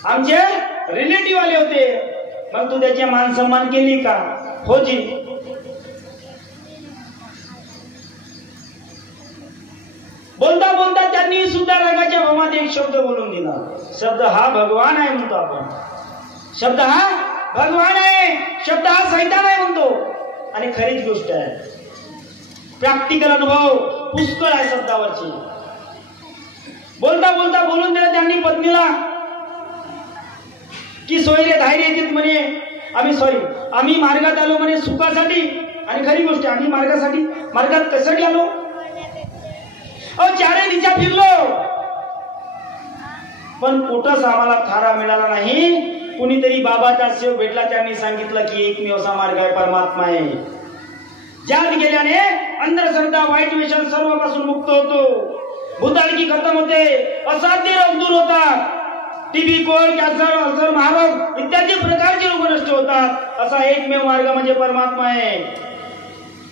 आमचे रिलेटिव्ह आले होते. मग तू त्याची मान सन्मान केली का? हो जी. बोलता बोलता त्यांनी सुद्धा रागाच्या भावात एक शब्द बोलून दिला. शब्द हा भगवान आहे म्हणतो आपण, शब्द हा भगवान आहे, शब्द हा सैतान आहे म्हणतो. आणि खरीच गोष्ट आहे. प्रॅक्टिकल अनुभव पुष्कळ आहे शब्दावरची. बोलता बोलता बोलून दिलं त्यांनी पत्नीला की सोयरे धायरे येतात म्हणे, आम्ही मार्गात आलो म्हणे सुखासाठी. आणि खरी गोष्ट आम्ही मार्गात कशासाठी आलो? चारे दिशा फिरलो, पण कुठंच आम्हाला थारा मिळाला नाही. कुणीतरी बाबाचा सेव भेटला, त्यांनी सांगितलं की एकमेव असा मार्ग आहे, परमात्मा आहे, ज्यात गेल्याने अंधश्रद्धा वाईट व्यसन सर्वांपासून मुक्त होतो, भूताळकी खतम होते, असाध्य रोग दूर होतात, टीबी, कोल, कॅन्सर, अल्सर, महारोग इत्यादी प्रकारचे रोग नष्ट होतात. असा एकमेव मार्ग म्हणजे परमात्मा आहे,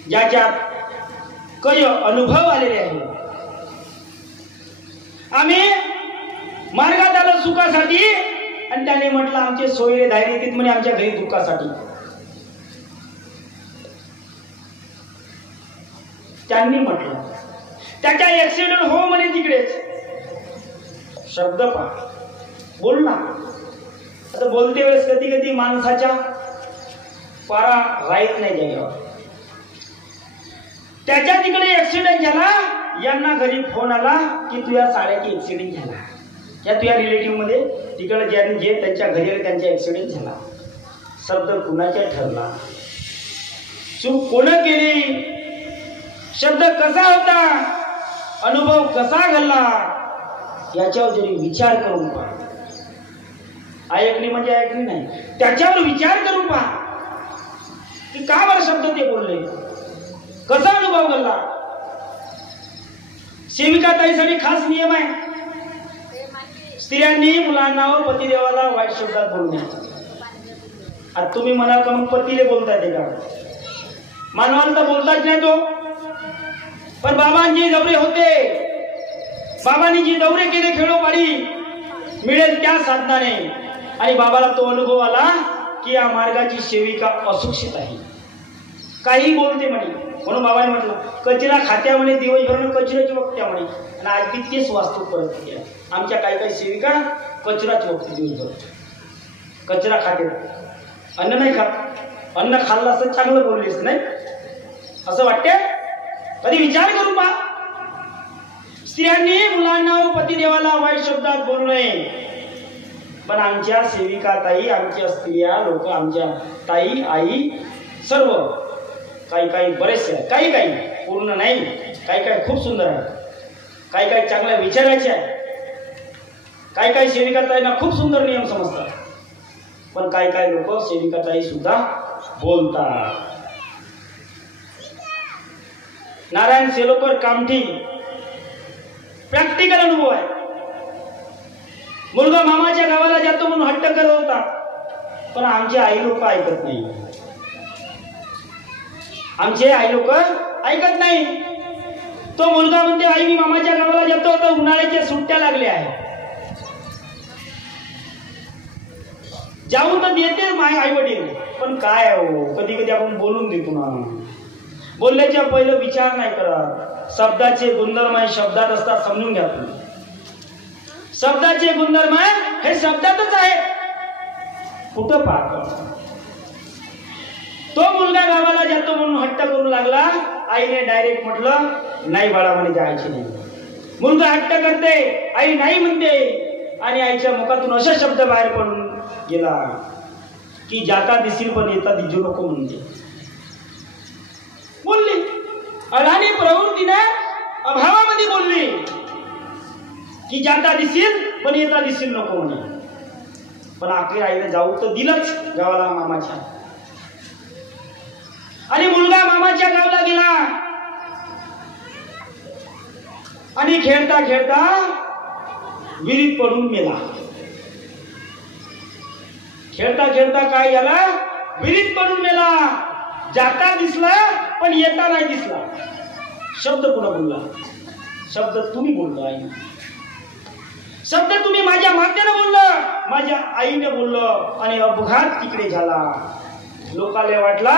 ज्याच्यात काही अनुभव आलेले आहे. आम्ही मार्गात आलो सुखासाठी, आणि त्याने म्हटलं आमचे सोयरे धायरे येतात म्हणे आमच्या घरी दुःखासाठी. त्यांनी म्हटलं त्याच्या ऍक्सिडेंट हो म्हणे तिकडेच. शब्द पहा, बोल ना. आता बोलते वेळेस कधी कधी माणसाच्या पारा राहत नाही जागेवर. त्याच्या तिकडे ऍक्सिडेंट झाला, यांना घरी फोन आला की तुझ्या साड्याची ऍक्सिडेंट झाला, या तुझ्या रिलेटिव्ह मध्ये तिकडे जे त्यांच्या घरी आले त्यांचा ऍक्सिडेंट झाला. शब्द कुणाचा ठरला, चूक कोण केली, शब्द कसा होता, अनुभव कसा घडला, याच्यावर जरी विचार करून पहा. ऐकणी म्हणजे ऐकणी नाही, त्याच्यावर विचार करून पहा. का बरं शब्द ते बोलले, कसा अनुभव घडला? सेविका ताईसाठी खास नियम आहे, स्त्रियांनी मुलांना व पतिदेवाला वाईट शब्दात बोलू नये. आता तुम्ही म्हणाल का मग पतीले बोलताय ते का? मानवाला तर बोलताच नाही तो. पण बाबांजी दौरे होते, बाबांनी जी दौरे केले खेळोपाडी मिळेल त्या साधनाने, आणि बाबाला तो अनुभव आला की या मार्गाची सेविका असुरक्षित आहे, काही बोलते म्हणे. म्हणून बाबाने म्हटलं कचरा खात्या म्हणे, दिवसभर कचऱ्याची वक्त्या म्हणे. आणि आज बी तेच वास्तू परत केल्या. आमच्या काही काही सेविका कचराची वक्ती दिवसभर, कचरा खाते, अन्न नाही खात. अन्न खाल्लं असं चांगलं बोललीस नाही असं वाटते? कधी विचार करून पहा. स्त्रियांनी मुलांना व पतिदेवाला वाईट शब्दात बोलू नये. पण आमच्या सेविका ताई, आमच्या स्त्रिया लोक, आमच्या ताई आई सर्व काही काही बरेचसे आहे, काही काही पूर्ण नाही, काही काही खूप सुंदर आहे, काही काही चांगल्या विचारायचे आहे, काही काही सेविका ताईंना खूप सुंदर नियम समजतात. पण काही काही लोक सेविका ताई सुद्धा बोलतात. नारायण सेलोकर कामठी, प्रॅक्टिकल अनुभव आहे. मुलगा मामाच्या गावाला जातो म्हणून हट्ट करत होता, पण आमचे आई लोक ऐकत नाही. आमचे आई लोक ऐकत नाही. तो मुलगा म्हणते आई मी मामाच्या गावाला जातो, तर उन्हाळ्याच्या सुट्ट्या लागल्या आहे, जाऊन तर देते माझे आई वडील. पण काय हो, कधी कधी आपण बोलून देतो ना. बोलल्याच्या पहिलं विचार नाही करत. शब्दाचे गुणधर्म हे शब्दात असतात, समजून घ्या तुम्ही. शब्दाचे गुणधर्म हे शब्दातच आहे. कुठं पाहतो? तो मुलगा गावाला जातो म्हणून हट्ट करू लागला. आईने डायरेक्ट म्हटलं नाही बाळा म्हणे जायचे नाही. मुलगा हट्ट करते, आई नाही म्हणते, आणि आईच्या मुखातून असा शब्द बाहेर पडून गेला की जाता दिसील पण येता दिजू नको म्हणते. बोलली अडाणी प्रवृत्तीने, अभावामध्ये बोलली की जाता दिसील पण येता दिसील नको म्हणे. पण आखरी आईने जाऊ तर दिलंच गावाला मामाच्या. आणि मुलगा मामाच्या गावाला गेला आणि खेळता खेळता विहिरीत पडून मेला. खेळता खेळता काय झाला? विहिरीत पडून मेला. जाता दिसला पण येता नाही दिसला. शब्द पुन्हा बोलला, शब्द तुम्ही बोललो आई, शब्द तुम्ही माझ्या मातेने बोललं, माझ्या आईने बोललं, आणि अपघात तिकडे झाला. लोकांना वाटला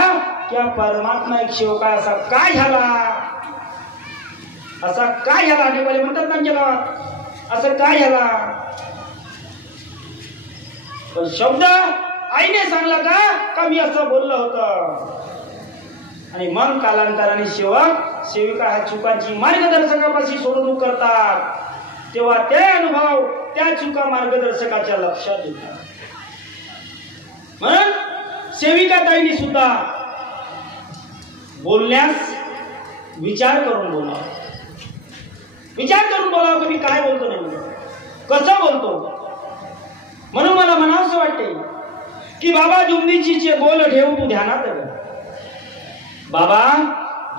की परमात्मा एक शिव काय, असा काय झाला, असा काय झाला. नेपाली म्हणतात आमच्या गावात, असं काय झाला. पण शब्द आईने सांगला का मी असं बोललं होतं. आणि मग कालांतराने सेवक सेविका ह्या चुकांची मार्गदर्शकापाशी सोडवणूक करतात. तेव्हा ते अनुभव त्या चुका मार्गदर्शकाच्या लक्षात येतात. म्हणून सेविका ताईंनी सुद्धा बोलण्यास विचार करून बोलावं. विचार करून बोलावं की मी काय बोलतो नाही, कसं बोलतो. म्हणून मला म्हणावंसं वाटते की बाबा जुमनीजीचे बोल ठेव तू ध्यानात ग. बाबा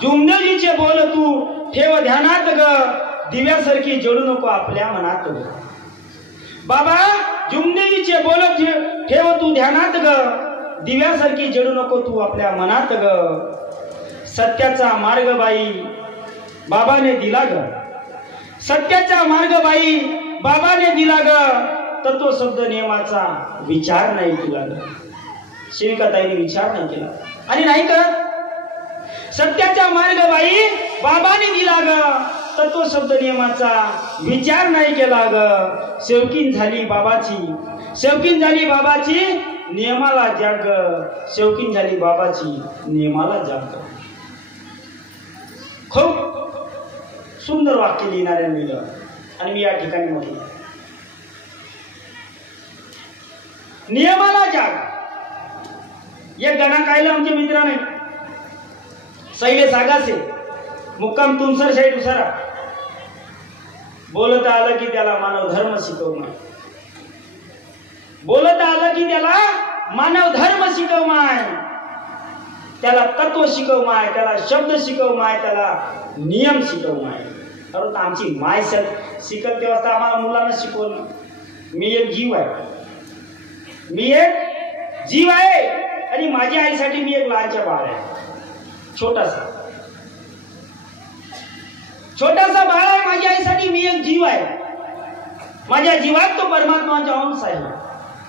जुमनीजीचे बोल तू ठेव ध्यानात ग, दिव्यासारखी जळू नको आपल्या मनात ग. बाबा जुमनीजीचे बोल ठेव तू ध्यानात ग, दिव्यासारखी जळू नको तू आपल्या मनात ग. सत्याचा मार्ग बाई बाबाने दिला ग, सत्याचा मार्ग बाई बाबाने दिला ग, तत्व शब्द नियमाचा विचार नाही केला ग. सेविका ताईने विचार नाही केला आणि नाही करत. सत्याचा मार्ग बाई बाबाने दिला ग, तत्व शब्द नियमाचा विचार नाही केला ग. सेवकीन झाली बाबाची, सेवकीन झाली बाबाची नियमाला जाग, सेवकीन झाली बाबाची नियमाला जाग. खूप सुंदर वाक्य लिहिणाऱ्या लिहिलं आणि मी या ठिकाणी म्हटलं नियमाला जाग. एक गाणं काढलं आमच्या मित्राने, सैले सागासे मुक्काम तुमसर साईड उसारा. बोलत आलं की त्याला मानव धर्म शिकव माय, बोलत आलं की त्याला मानव धर्म शिकव माय. त्याला तत्व शिकव माय, त्याला शब्द शिकव माय, त्याला नियम शिकव माय. अरे आमची माय शिकत तेव्हा आम्हाला मुलांना शिकवलं. मी एक जीव आहे, मी एक जीव आहे आणि माझ्या आईसाठी मी एक लहानच्या बाळ आहे. छोटासा बाळ आहे माझ्या आईसाठी. मी एक जीव आहे, माझ्या जीवात तो परमात्माचा अंश आहे.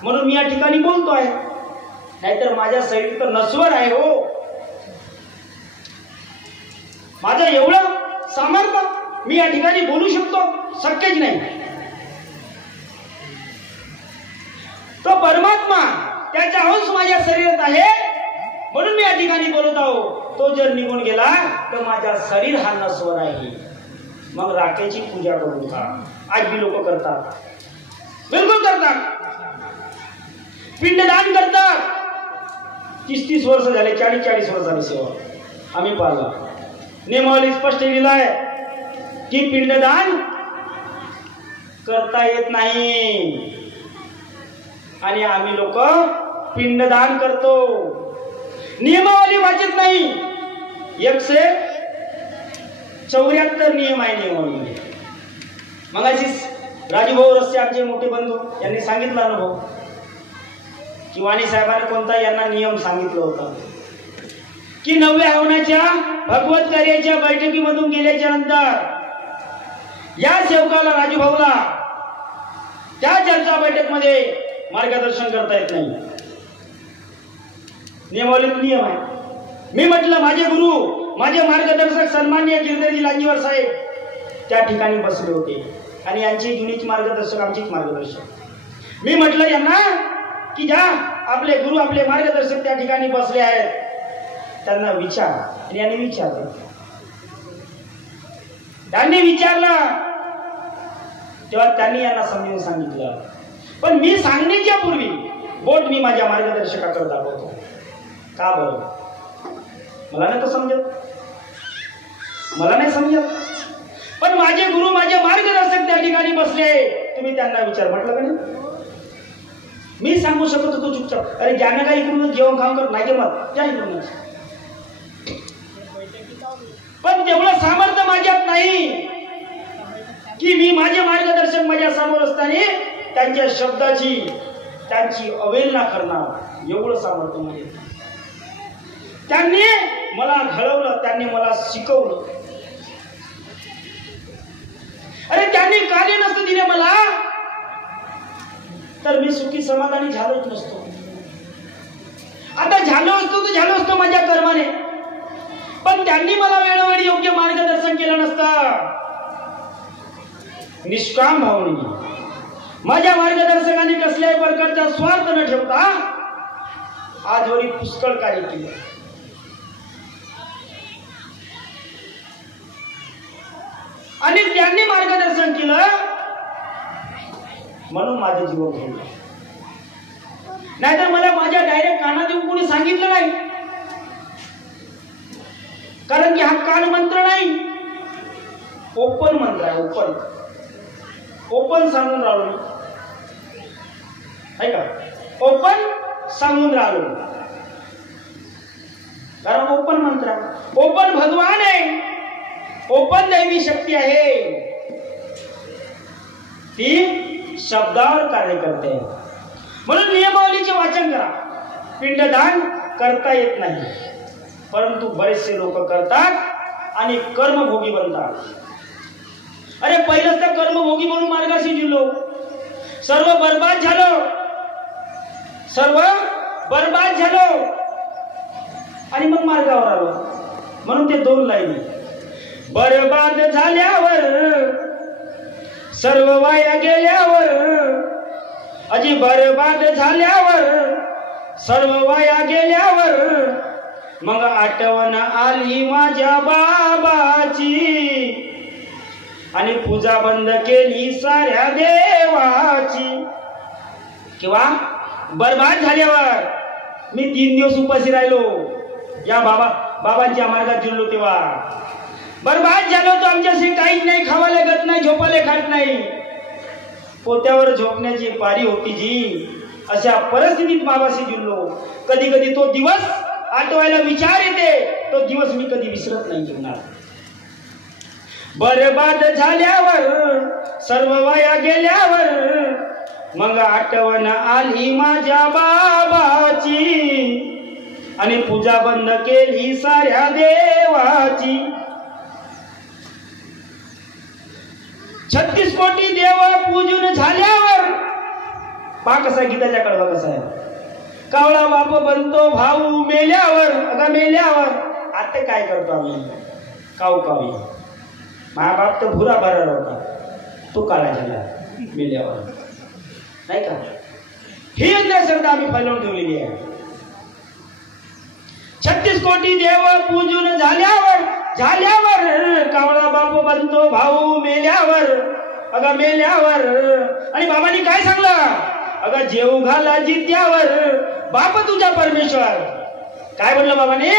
म्हणून मी या ठिकाणी बोलतो आहे, नाहीतर माझ्या शरीर तर नश्वर आहे हो. माझं एवढं सामर्थ्य मी या ठिकाणी बोलू शकतो शक्यच नाही. तो परमात्मा त्याचा अंश माझ्या शरीरात आहे म्हणून मी या ठिकाणी बोलत आहो. तो जर निघून गेला तर माझा शरीर हा नश्वर आहे. मग राखेची पूजा करू का? आज भी लोक करतात, बिलकुल करतात. पिंडदान करतात. 30-30 वर्ष झाले, 40-40 वर्ष झाले सेवा आम्ही पाळला. नियमावली स्पष्ट लिहिलं आहे की पिंडदान करता येत नाही आणि आम्ही लोक पिंडदान करतो. नियमावली वाचत नाही. 174 नियम आहे नियमावली. मग राजूभाऊ रस्ते आमचे मोठे बंधू यांनी सांगितलं अनुभव की वाणी साहेबांनी कोणता यांना नियम सांगितलं होतं की 9व्या हवनाच्या भगवत कार्याच्या बैठकीमधून गेल्याच्या नंतर या सेवकाला राजूभाऊला त्या चर्चा बैठकमध्ये मार्गदर्शन करता येत नाही. नियमावलीत नियम आहे. मी म्हटलं माझे गुरु, माझे मार्गदर्शक सन्माननीय गिरधरजी लांजीवर साहेब त्या ठिकाणी बसले होते आणि यांची जुनीच मार्गदर्शक, आमचीच मार्गदर्शक. मी म्हटलं यांना की ज्या आपले गुरु, आपले मार्गदर्शक त्या ठिकाणी बसले आहेत त्यांना विचार. आणि यांनी विचारलं. त्यांनी विचारलं तेव्हा त्यांनी यांना समजून सांगितलं. पण मी सांगण्याच्या पूर्वी बोट मी माझ्या मार्गदर्शकाकडे दाखवतो. का बरं? मला नाही तर समजत, मला नाही समजत. पण माझे गुरु, माझे मार्गदर्शक त्या ठिकाणी बसले, तुम्ही त्यांना विचार. म्हटलं का नाही? मी सांगू शकत होतो चुपचाप, अरे ज्यानं काही इकडून जेवण खाऊन कर नाही मत त्या इकडून. पण तेवढं सामर्थ्य माझ्यात नाही की मी माझे मार्गदर्शक माझ्या समोर असताना त्यांच्या शब्दाची, त्यांची अवहेलना करणार. एवढं सामर्थ्य माझे. त्यांनी मला घडवलं, त्यांनी मला शिकवलं. अरे त्यांनी कार्य नसतं दिले मला तर मी सुखी समाधानी झालोच नसतो. आता झालो असतो माझ्या कर्माने, पण त्यांनी मला वेळोवेळी योग्य मार्गदर्शन केलं नसतं. निष्काम भावने माझ्या मार्गदर्शकांनी कसल्याही प्रकारचा स्वार्थ न ठेवता आजवरी पुष्कळ कार्य केले. आणि त्यांनी मार्गदर्शन केलं म्हणून माझे जीवन घडलं. नाहीतर मला माझ्या डायरेक्ट कानात येऊन कोणी सांगितलं नाही. कारण की हा कान मंत्र नाही, ओपन मंत्र आहे. ओपन सांगून राहिलो आहे का? ओपन सांगून राहिलो. कारण ओपन मंत्र आहे, ओपन भगवान आहे, ओपन दैवी शक्ती आहे. ती शब्दावर कार्य करते. म्हणून नियमावलीचे वाचन करा. पिंडदान करता येत नाही, परंतु बरेचसे लोक करतात आणि कर्मभोगी बनतात. अरे पहिलंच तर कर्मभोगी म्हणून मार्गाशी जिल्लो, सर्व बर्बाद झालो आणि मग मार्गावर आलो. म्हणून ते 2 लाईनी. बर्बाद झाल्यावर, सर्व वाया गेल्यावर, अजी बर्बाद झाल्यावर, सर्व वाया गेल्यावर, मग आठवण आली माझ्या बाबाची आणि पूजा बंद केली साऱ्या देवाची. किंवा बर्बाद झाल्यावर मी 3 दिवस उपाशी राहिलो, या बाबांच्या मार्गात जिरलो. तेव्हा बर्बाद झालो तो आमच्याशी काहीच नाही, खावायला गत नाही, झोपायला खात नाही. पोत्यावर झोपण्याची पारी होती जी. अशा परिस्थितीत बाबाशी जिरलो. कधी कधी तो दिवस आठवायला विचार येते, तो दिवस मी कधी विसरत नाही जीवनात. बरबाद झाल्यावर, सर्व वाया गेल्यावर, मग आठवण आली माझ्या बाबाची, आणि पूजा बंद केली साऱ्या देवाची. 36 कोटी देव पूजून झाल्यावर, पा कसा गीताच्या कडवा कसा आहे, कावळा बाप बनतो भाऊ मेल्यावर. आता मेल्यावर आता काय करतो आम्ही, काऊ कावी. माझा बाप तर भुरा भरा होता, तो काळा झाला मेल्यावर, नाही का. ही अंधश्रद्धा आम्ही फैलवून ठेवलेली आहे. 36 कोटी देव पूजून झाल्यावर, कावळा बाप बनतो भाऊ मेल्यावर. अगं मेल्यावर, आणि बाबांनी काय सांगलं, अगं जेऊ घाला जित्यावर, बाप तुझा परमेश्वर. काय म्हणलं बाबाने,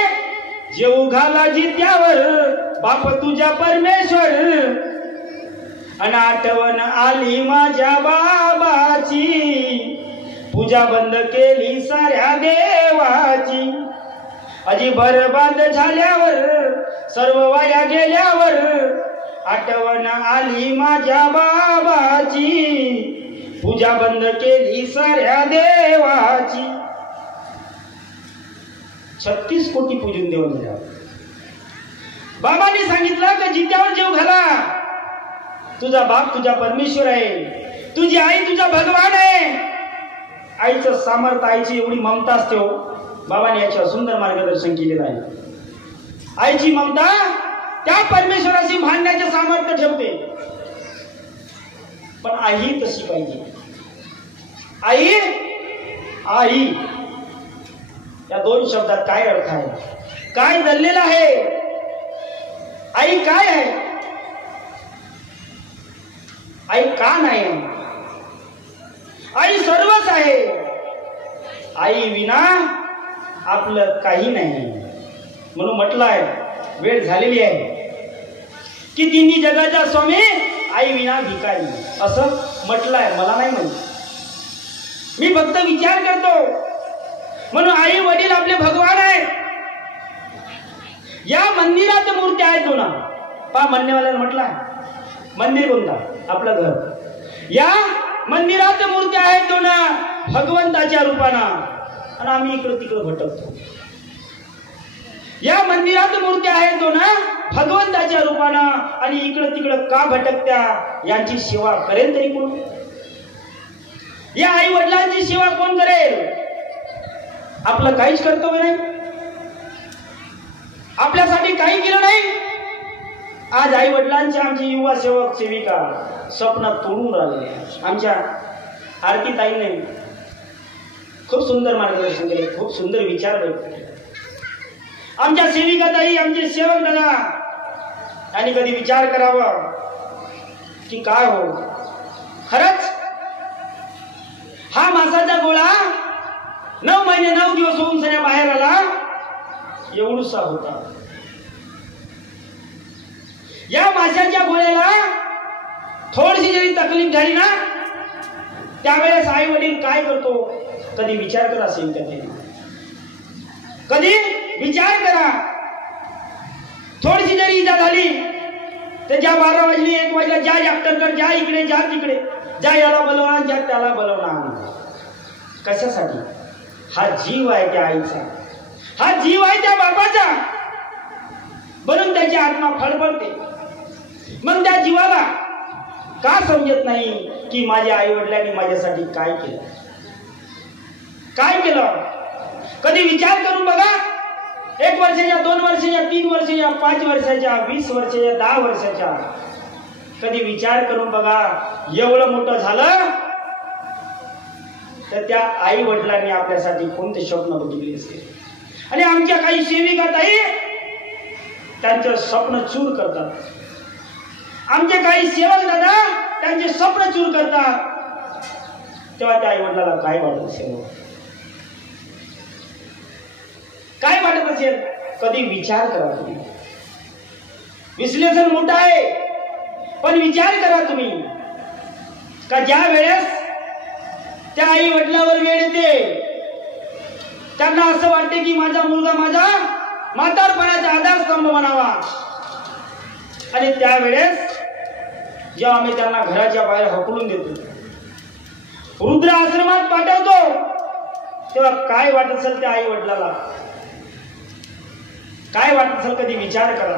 जेऊ घाला जित्यावर, बाप तुझा परमेश्वर. आणि आठवण आली माझ्या बाबाची, पूजा बंद केली साऱ्या देवाची. अजी बरबाद झाल्यावर, सर्व वाया गेल्यावर, आठवण आली माझ्या बाबाची, पूजा बंद केली साऱ्या देवाची. 36 कोटी पूजून देऊन दिल्या. बाबांनी सांगितलं की जित्यावर जेव घाला. तुझा बाप तुझा परमेश्वर आहे, तुझी आई तुझा भगवान आहे. आईचं सामर्थ्य, आईची एवढी ममता असते हो. बाबांनी याच्यावर सुंदर मार्गदर्शन केलेलं आहे. आईची ममता त्या परमेश्वराशी भांडण्याचे सामर्थ्य ठेवते. पण आई तशी पाहिजे. आई, आई या दोन शब्दात काय अर्थ आहे, काय दडलेलं आहे. आई काय आहे, आई का नाही. आई सर्वच आहे. आई विना आपलं काही नाही. म्हणून म्हटलं आहे, वेळ झालेली आहे की तिन्ही जगाचा स्वामी, आई विना भिकारी, असं म्हटलं आहे. मला नाही म्हणत, मी फक्त विचार करतो. म्हणून आई वडील आपले भगवान आहेत. या मंदिरात मूर्ती आहेत दोन. पा म्हणण्यावाल्याला म्हटलं, मंदिर कोणता, आपलं घर. या मंदिरात मूर्ती आहेत दोन भगवंताच्या रूपानं, आणि आम्ही इकडं तिकडं भटकतो. या मंदिरात मूर्ती आहेत दोन भगवंताच्या रूपानं, आणि इकडं तिकडं का भटकत्या. यांची सेवा करेल तरी कोण. या आई वडिलांची सेवा कोण करेल. आपलं काहीच कर्तव्य नाही, आपल्यासाठी काही केलं नाही. आज आई वडिलांचे आमचे युवा सेवक सेविका स्वप्नात तोडून राहिले. आमच्या आरती ताईंनी खूप सुंदर मार्गदर्शन केले, खूप सुंदर विचार व्यक्त केले. आमच्या सेविका ताई, आमचे सेवक दादा यांनी कधी विचार करावा की काय हो, खरंच हा मासाचा गोळा 9 महिने 9 दिवस होऊन सण्या बाहेर आला, एवढूसा होता. या माशाच्या गोळ्याला थोडीशी जरी तकलीफ झाली ना, त्यावेळेस आई वडील काय करतो, कधी विचार करा. असेल त्याने कधी विचार करा. थोडीशी जरी इजा झाली तर ज्या 12 वाजले 1 वाजला, ज्या डॉक्टरकडे, ज्या इकडे, ज्या तिकडे, ज्या याला बोलवणार, ज्या त्याला बोलवणार. कशासाठी. हा जीव आहे त्या आईचा, हा जीव आहे त्या बापाचा. म्हणून त्याची आत्मा फडफडते. मग त्या जीवाला का समजत नाही की माझ्या आई वडिलांनी माझ्यासाठी काय केलं, काय केलं. कधी विचार करून बघा. 1 वर्षाच्या, 2 वर्षाच्या, 3 वर्षाच्या, 5 वर्षाच्या, 20 वर्षाच्या, 10 वर्षाच्या, कधी विचार करून बघा. एवढं मोठं झालं तर त्या आई वडिलांनी आपल्यासाठी कोणते स्वप्न बघितले असते. आणि आमच्या काही सेविका ताई त्यांचं स्वप्न चूर करतात. आमचे काही सेवक दादा त्यांचे स्वप्न चूर करतात. तेव्हा त्या आई वडिलांना काय वाटत असेल, काय वाटत असेल. कधी विचार करा तुम्ही. विश्लेषण मोठं आहे, पण विचार करा तुम्ही का ज्या वेळेस त्या आई वडिलावर वेळ येते, त्यांना असं वाटते की माझा मुलगा माझा म्हातारपणाचा आधारस्तंभ बनावा. आणि त्यावेळेस जेव्हा आम्ही त्यांना घराच्या बाहेर हकलून देतो, रुद्र आश्रमात पाठवतो, तेव्हा काय वाटत असेल त्या आई वडिलाला, काय वाटत असेल कधी विचार करा.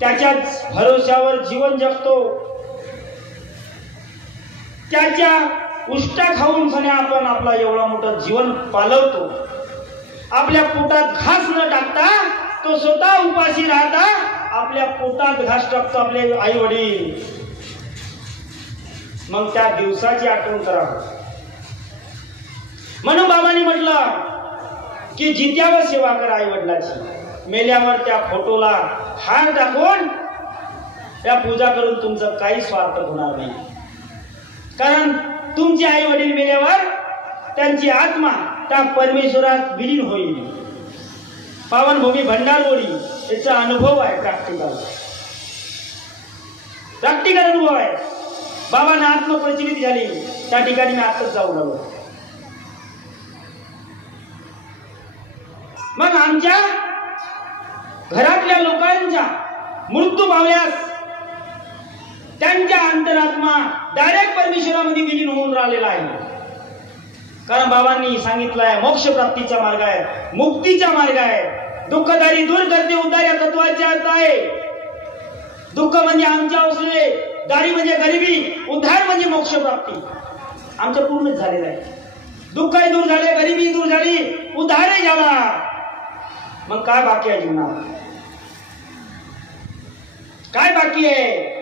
त्याच्याच भरोश्यावर जीवन जगतो, त्याच्या उष्टा खाऊन सने आपण आपला एवढा मोठं जीवन पालवतो. आपल्या पोटात घास न टाकता तो स्वतः उपाशी राहता आपल्या पोटात घास टाकतो आपले आई वडील. मग त्या दिवसाची आठवण करा. म्हणून बाबांनी म्हटलं की जित्यावर सेवा करा आई वडिलाची. मेल्यावर त्या फोटोला हार टाकून त्या पूजा करून तुमचं काही स्वार्थ होणार नाही. कारण तुमचे आई वडील मेल्यावर त्यांची आत्मा त्या परमेश्वरात विलीन होईल. पावनभूमी भंडारवडी याचा अनुभव आहे, प्रॅक्टिकल अनुभव आहे. बाबांना आत्मप्रचिती झाली त्या ठिकाणी मी आताच जाऊन आलो. मग आमच्या घरातल्या लोकांच्या मृत्यू पावल्यास त्यांच्या अंतरात्मा डायरेक्ट परमेश्वरामध्ये विलीन होऊन राहिलेला आहे. कारण बाबांनी सांगितलंय मोक्ष प्राप्तीचा मार्ग आहे, मुक्तीचा मार्ग आहे. दुःखदारी दूर करते उद्धार या तत्वाचा अर्थ आहे. दुःख म्हणजे आमच्या असले, दारी म्हणजे गरिबी, उद्धार म्हणजे मोक्ष प्राप्ती. आमचं पूर्णच झालेलं आहे. दुःखही दूर झाले, गरिबी दूर झाली, उद्धारही झाला. मग काय बाकी आहे जीवनात? काय बाकी आहे?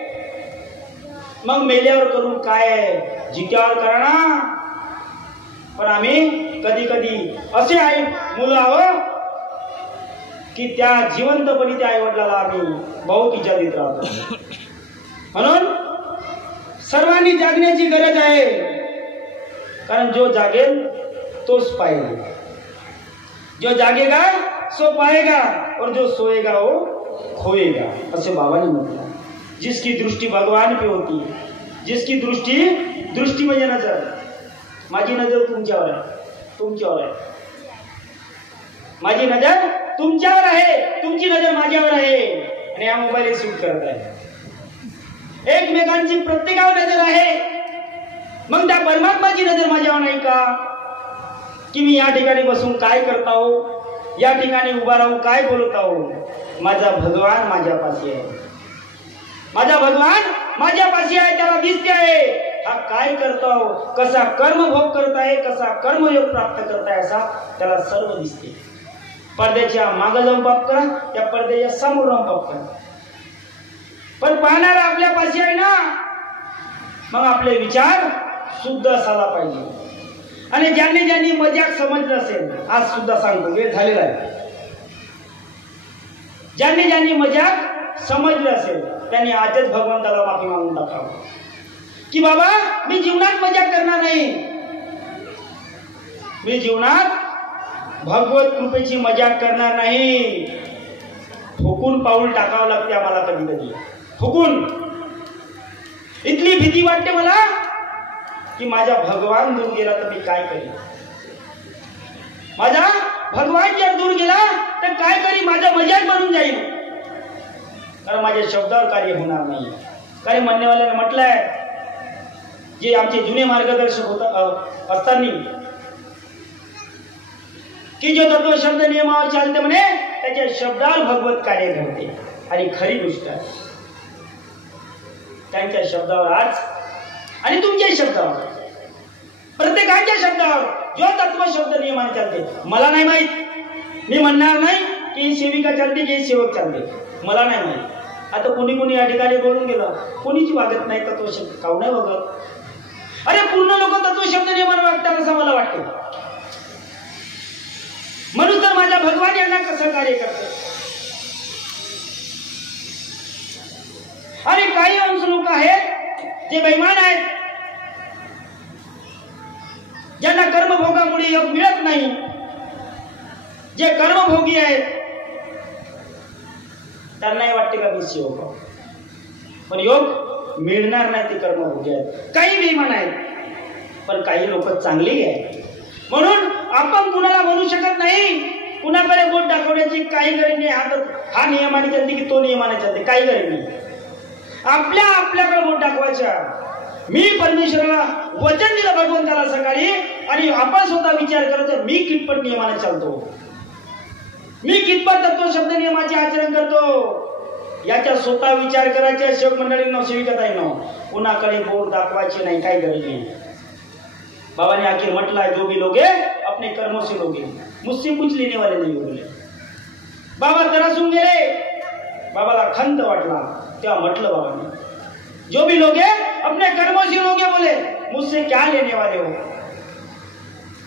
मग मेल्यावर करून काय आहे? जित्यावर करा ना. पण आम्ही कधी कधी असे आई मुलं आहोत की त्या जिवंतपणी त्या आई वडिलाला आम्ही बहुत इजा देत राहतो. म्हणून सर्वांनी जागण्याची गरज आहे. कारण जो जागेल तोच पाएगा, जो जागेगा सो पाएगा और जो सोएगा वो खोएगा, असे बाबांनी म्हटलं. जिसकी दृष्टी भगवान पे होती है, जिसकी दृष्टी म्हणजे नजर. माझी नजर तुमच्यावर आहे, तुमच्यावर आहे. माझी नजर तुमच्यावर आहे, तुमची नजर माझ्यावर आहे. आणि या मोबाईल शूट करत आहे. एकमेकांची प्रत्येकावर नजर आहे. मग त्या परमात्माची नजर माझ्यावर नाही का? की मी या ठिकाणी बसून काय करता हो, या ठिकाणी उभा राहून काय बोलत आहो? माझा भगवान माझ्यापाशी आहे, माझा भगवान माझ्यापाशी आहे, त्याला दिसते आहे. हा काय करतो, कसा कर्मभोग करताय, कसा कर्मयोग प्राप्त करताय, असा त्याला सर्व दिसते. पडद्याच्या मागे जाऊन पाप करा, त्या पडद्याच्या समोर जाऊन पाप करा, पण पाहणारा आपल्यापाशी आहे ना. मग आपले विचार शुद्ध असायला पाहिजे. आणि ज्यांनी मजाक समजलं असेल, आज सुद्धा सांगतो वेळ झालेला आहे, ज्यांनी मजाक समजलं असेल त्यांनी आजच भगवंताला माफी मागून टाकावं की बाबा मी जीवनात मजाक करणार नाही. मी जीवनात भगवत कृपेची मजाक करणार नाही. फुकून पाऊल टाकावं लागते आम्हाला कधी कधी, फुकून. इतकी भीती वाटते मला की माझा भगवान दूर गेला तर मी काय करीन. माझा भगवान जर दूर गेला तर काय करीन, माझा मजाक बनून जाईल. कारण माझ्या शब्दावर कार्य होणार नाही. काही म्हणण्यावाल्याने म्हटलंय, जे आमचे जुने मार्गदर्शक असताना, की जो तत्व शब्द नियमावर चालते म्हणे त्याच्या शब्दावर भगवत कार्य घडते. आणि खरी गोष्ट आहे, त्यांच्या शब्दावर आज आणि तुमच्या शब्दावर, प्रत्येकाच्या शब्दावर जो तत्व शब्द नियमाने चालते. मला नाही माहित, मी म्हणणार नाही की ही सेविका चालते की सेवक चालते, मला नाही माहित. आता कोणी या ठिकाणी बोलून गेलं, कोणीच वागत नाही तत्व शब्द, काऊ नाही वागत. अरे पूर्ण लोक तत्व शब्द नियमाने वागतात असं मला वाटतं. म्हणून तर माझा भगवान यांना कसं कार्य करतो. अरे काही अंश लोक आहेत जे बेईमान आहेत, ज्यांना कर्मभोगामुळे योग मिळत नाही, जे कर्मभोगी आहेत त्यांनाही वाटते का मी योग, पण योग मिळणार नाही, ते कर्मभोगी आहेत. काही बेईमान आहेत, पण काही लोक चांगलेही आहेत. म्हणून आपण कुणाला म्हणू शकत नाही, कुणाकडे बोट दाखवण्याची काही गरज नाही. हा नियमाने चालते की तो नियमाने चालते, काही गरज नाही. आपल्याकडे बोट दाखवायच्या. मी परमेश्वराला वचन दिलं भगवंताला सकाळी, आणि आपण स्वतः विचार करायचा, मी कितपत नियमाने चालतो, मी कितपत तत्व शब्द नियमाचे आचरण करतो, याच्या स्वतः विचार करायचा. सेवक मंडळींनो, सेविकाताईंनो, कुणाकडे बोट दाखवायचे नाही, काही गरज नाही. बाबा ने आखिर म्हटलं आहे, जो भी लोग अपने कर्मों से लोगे, मुझसे कुछ लेने वाले नहीं बोले. बाबा तरासून गेले. बाबाला खंत वाटला. तेव्हा म्हटलं बाबाने, जो भी लोग अपने कर्मों से लोगे बोले, मुझसे क्या लेने वाले हो.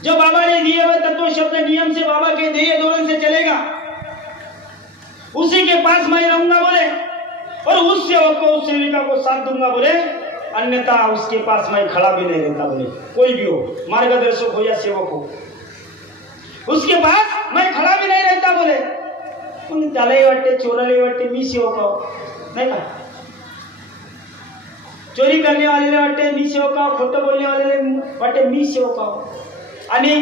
जो बाबा ने दिए हुए तत्व शब्द नियम से बाबा के दिए धोरण से चलेगा, उसी के पास मैं रहूंगा बोले, और उस सेवक को, उस सेविका को साथ दूंगा बोले, अन्यथा उसके पास मैं खड़ा भी नहीं रहता बोले. कोई भी हो, मार्गदर्शक हो या सेवक हो, उसके पास मैं खड़ा भी नहीं रहता बोले. पण त्यालाही वाटते, चोरालाही वाटते मी सेवक आहो, नाही का. चोरी करने वाले वाटते मी सेवक आहो, खोटं बोलने वाले वाटते मी सेवक आहो, आणि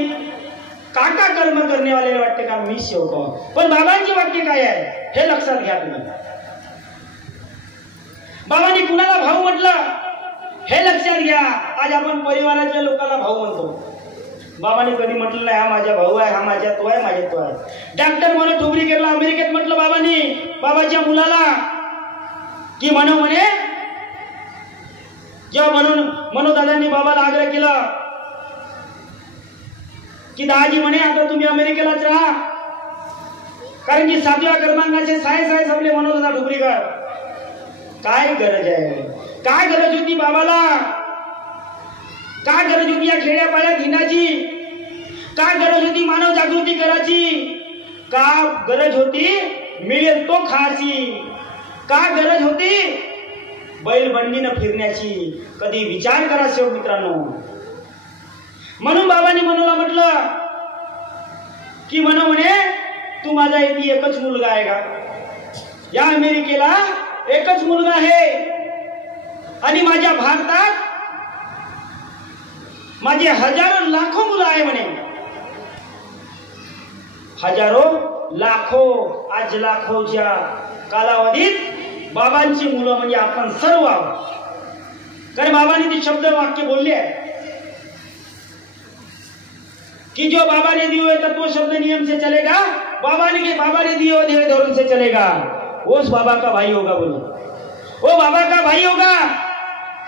काका कर्म करने वाले वाटते का मी सेवक आहो. पण बाबांची वाक्य काय आहे हे लक्षात घ्या तुम्ही. बाबांनी कुणाला भाऊ म्हटलं हे लक्षात घ्या. आज आपण परिवाराच्या लोकांना भाऊ म्हणतो. बाबांनी कधी म्हटलं नाही, हा माझा भाऊ आहे, हा माझ्या तो आहे, माझ्या तो आहे. डॉक्टर म्हणून ठोबरी केला अमेरिकेत म्हटलं बाबांनी बाबाच्या मुलाला, की म्हणे जेव्हा मनोदादांनी बाबाला आग्रह केला की दादाजी म्हणे आता तुम्ही अमेरिकेलाच राहा, कारण की 7व्या क्रमांकाचे साय सबले मनोदादा ढुबरीकर. काय गरज आहे, काय गरज होती बाबाला, काय गरज होती या खेड्यापाड्यात हिंडाची, काय गरज होती मानव जागृती करायची, का गरज होती मिळेल तो खायची, का गरज होती बैलबंडीनं फिरण्याची. कधी विचार करा सेवक मित्रांनो. म्हणून बाबांनी मनोला म्हटलं की म्हणे तू माझा एकच मुलगा आहे का, या अमेरिकेला एकच मुलगा आहे, आणि माझ्या भारतात माझे हजारो लाखो मुलं आहे म्हणे. हजारो लाखो, आज लाखोच्या कालावधीत बाबांची मुलं म्हणजे आपण सर्व आहोत. कारण बाबांनी ते शब्द वाक्य बोलले आहे कि जो बाबा ने दिए हुए तत्व शब्द नियम से चलेगा, बाबा ने दिए हुए देवे धर्म से चलेगा, वो उस बाबा का भाई होगा. बोलो, वो बाबा का भाई होगा,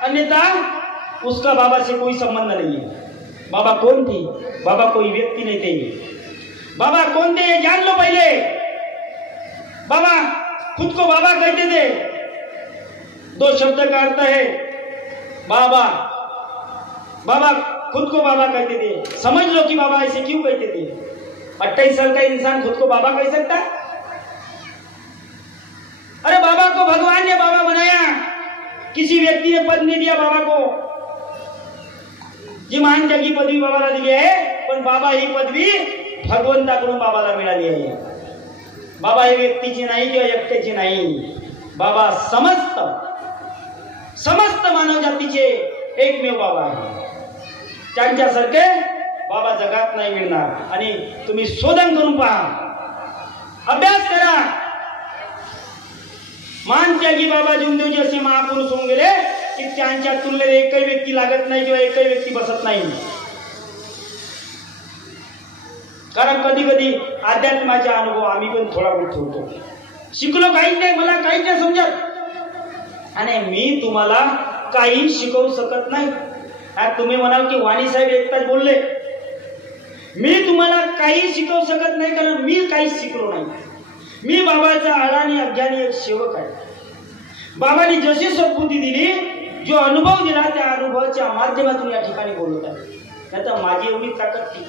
अन्यथा उसका बाबा से कोई संबंध नहीं है. बाबा कौन थी? बाबा कोई व्यक्ति नहीं थे. बाबा कौन थे ये जान लो पहले. बाबा खुद को बाबा कहते थे. 2 शब्द का अर्थ है बाबा. बाबा खुद को बाबा कहते थे. समझ लो कि बाबा ऐसे क्यों कहते थे. 28 साल का इंसान खुद को बाबा कह सकता? अरे बाबा को भगवान ने बाबा बनाया, किसी व्यक्ति ने पद नहीं दिया बाबा को. जी महान त्यागी पदवी बाबाला दिली आहे, पण बाबा ही पदवी भगवंताकडून बाबाला मिळाली आहे. बाबा हे व्यक्तीची नाही किंवा एकट्याची नाही. बाबा समस्त मानव जातीचे एकमेव बाबा आहे. त्यांच्यासारखे बाबा जगात नाही मिळणार. आणि तुम्ही शोधन करून पहा, अभ्यास करा. मान त्यागी बाबा जुमदेवजी असे महापुरुष होऊन गेले की त्यांच्या तुलनेत एकही व्यक्ती लागत नाही किंवा एकही व्यक्ती बसत नाही. कारण कधी कधी अध्यात्माचा अनुभव आम्ही पण थोडा बहुत ठेवतो. शिकलो काहीच नाही, मला काहीच नाही समजत, आणि मी तुम्हाला काही शिकवू शकत नाही. तुम्ही म्हणाल की वाणी साहेब एकटाच बोलले. मी तुम्हाला काही शिकवू शकत नाही, कारण मी काहीच शिकलो नाही. मी बाबाचा अडाणी अज्ञानी एक सेवक आहे. बाबांनी जशी सद्बुद्धी दिली, जो अनुभव दिला, त्या अनुभवाच्या माध्यमातून या ठिकाणी बोलत आहे. त्याचा माझी एवढी ताकद नाही.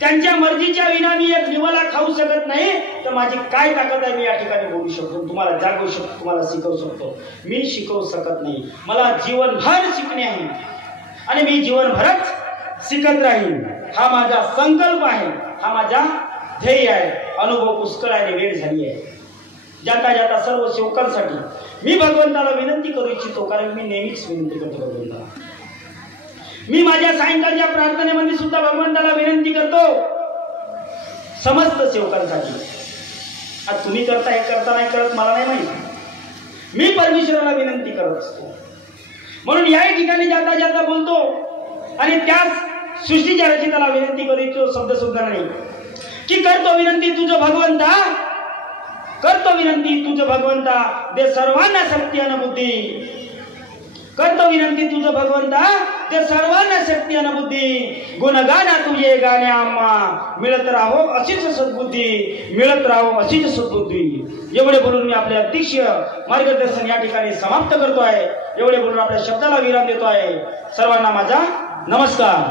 त्यांच्या मर्जीच्या विना मी एक निवाला खाऊ शकत नाही, तर माझी काय ताकद आहे. मी या ठिकाणी बोलू शकतो, तुम्हाला जागवू शकतो, तुम्हाला शिकवू शकतो. मी शिकवू शकत नाही. मला जीवनभर शिकणे आहे, आणि मी जीवनभरच शिकत राहीन. हा माझा संकल्प आहे, हा माझा ध्येय आहे. अनुभव पुष्कळ आहे, वेळ झाली आहे. जाता जाता सर्व सेवकांसाठी मी भगवंताला विनंती करू इच्छितो, कारण मी नेहमीच विनंती करतो भगवंताला. मी माझ्या सायंकाळच्या प्रार्थनेमध्ये सुद्धा भगवंताला विनंती करतो समस्त सेवकांसाठी. आज तुम्ही करता हे करता नाही करत मला नाही माहिती, मी परमेश्वराला विनंती करत असतो. म्हणून या ठिकाणी जाता जाता बोलतो आणि त्याच सृष्टीच्या रचिताला विनंती करीतो शब्द सुद्धा नाही की करतो विनंती तुझं भगवंता, करतो विनंती तुझं भगवंता दे सर्वांना शक्ती आणि बुद्धी, करतो विनंती तुझं भगवंता दे सर्वांना शक्ती आणि बुद्धी, गुणगाना तुझे गाणे आम्हा मिळत राहो अशीच सद्बुद्धी, मिळत राहो अशीच सद्बुद्धी. एवढे बोलून मी आपले अध्यक्षीय मार्गदर्शन या ठिकाणी समाप्त करतो आहे. एवढे बोलून आपल्या शब्दाला विराम देतो आहे. सर्वांना माझा नमस्कार.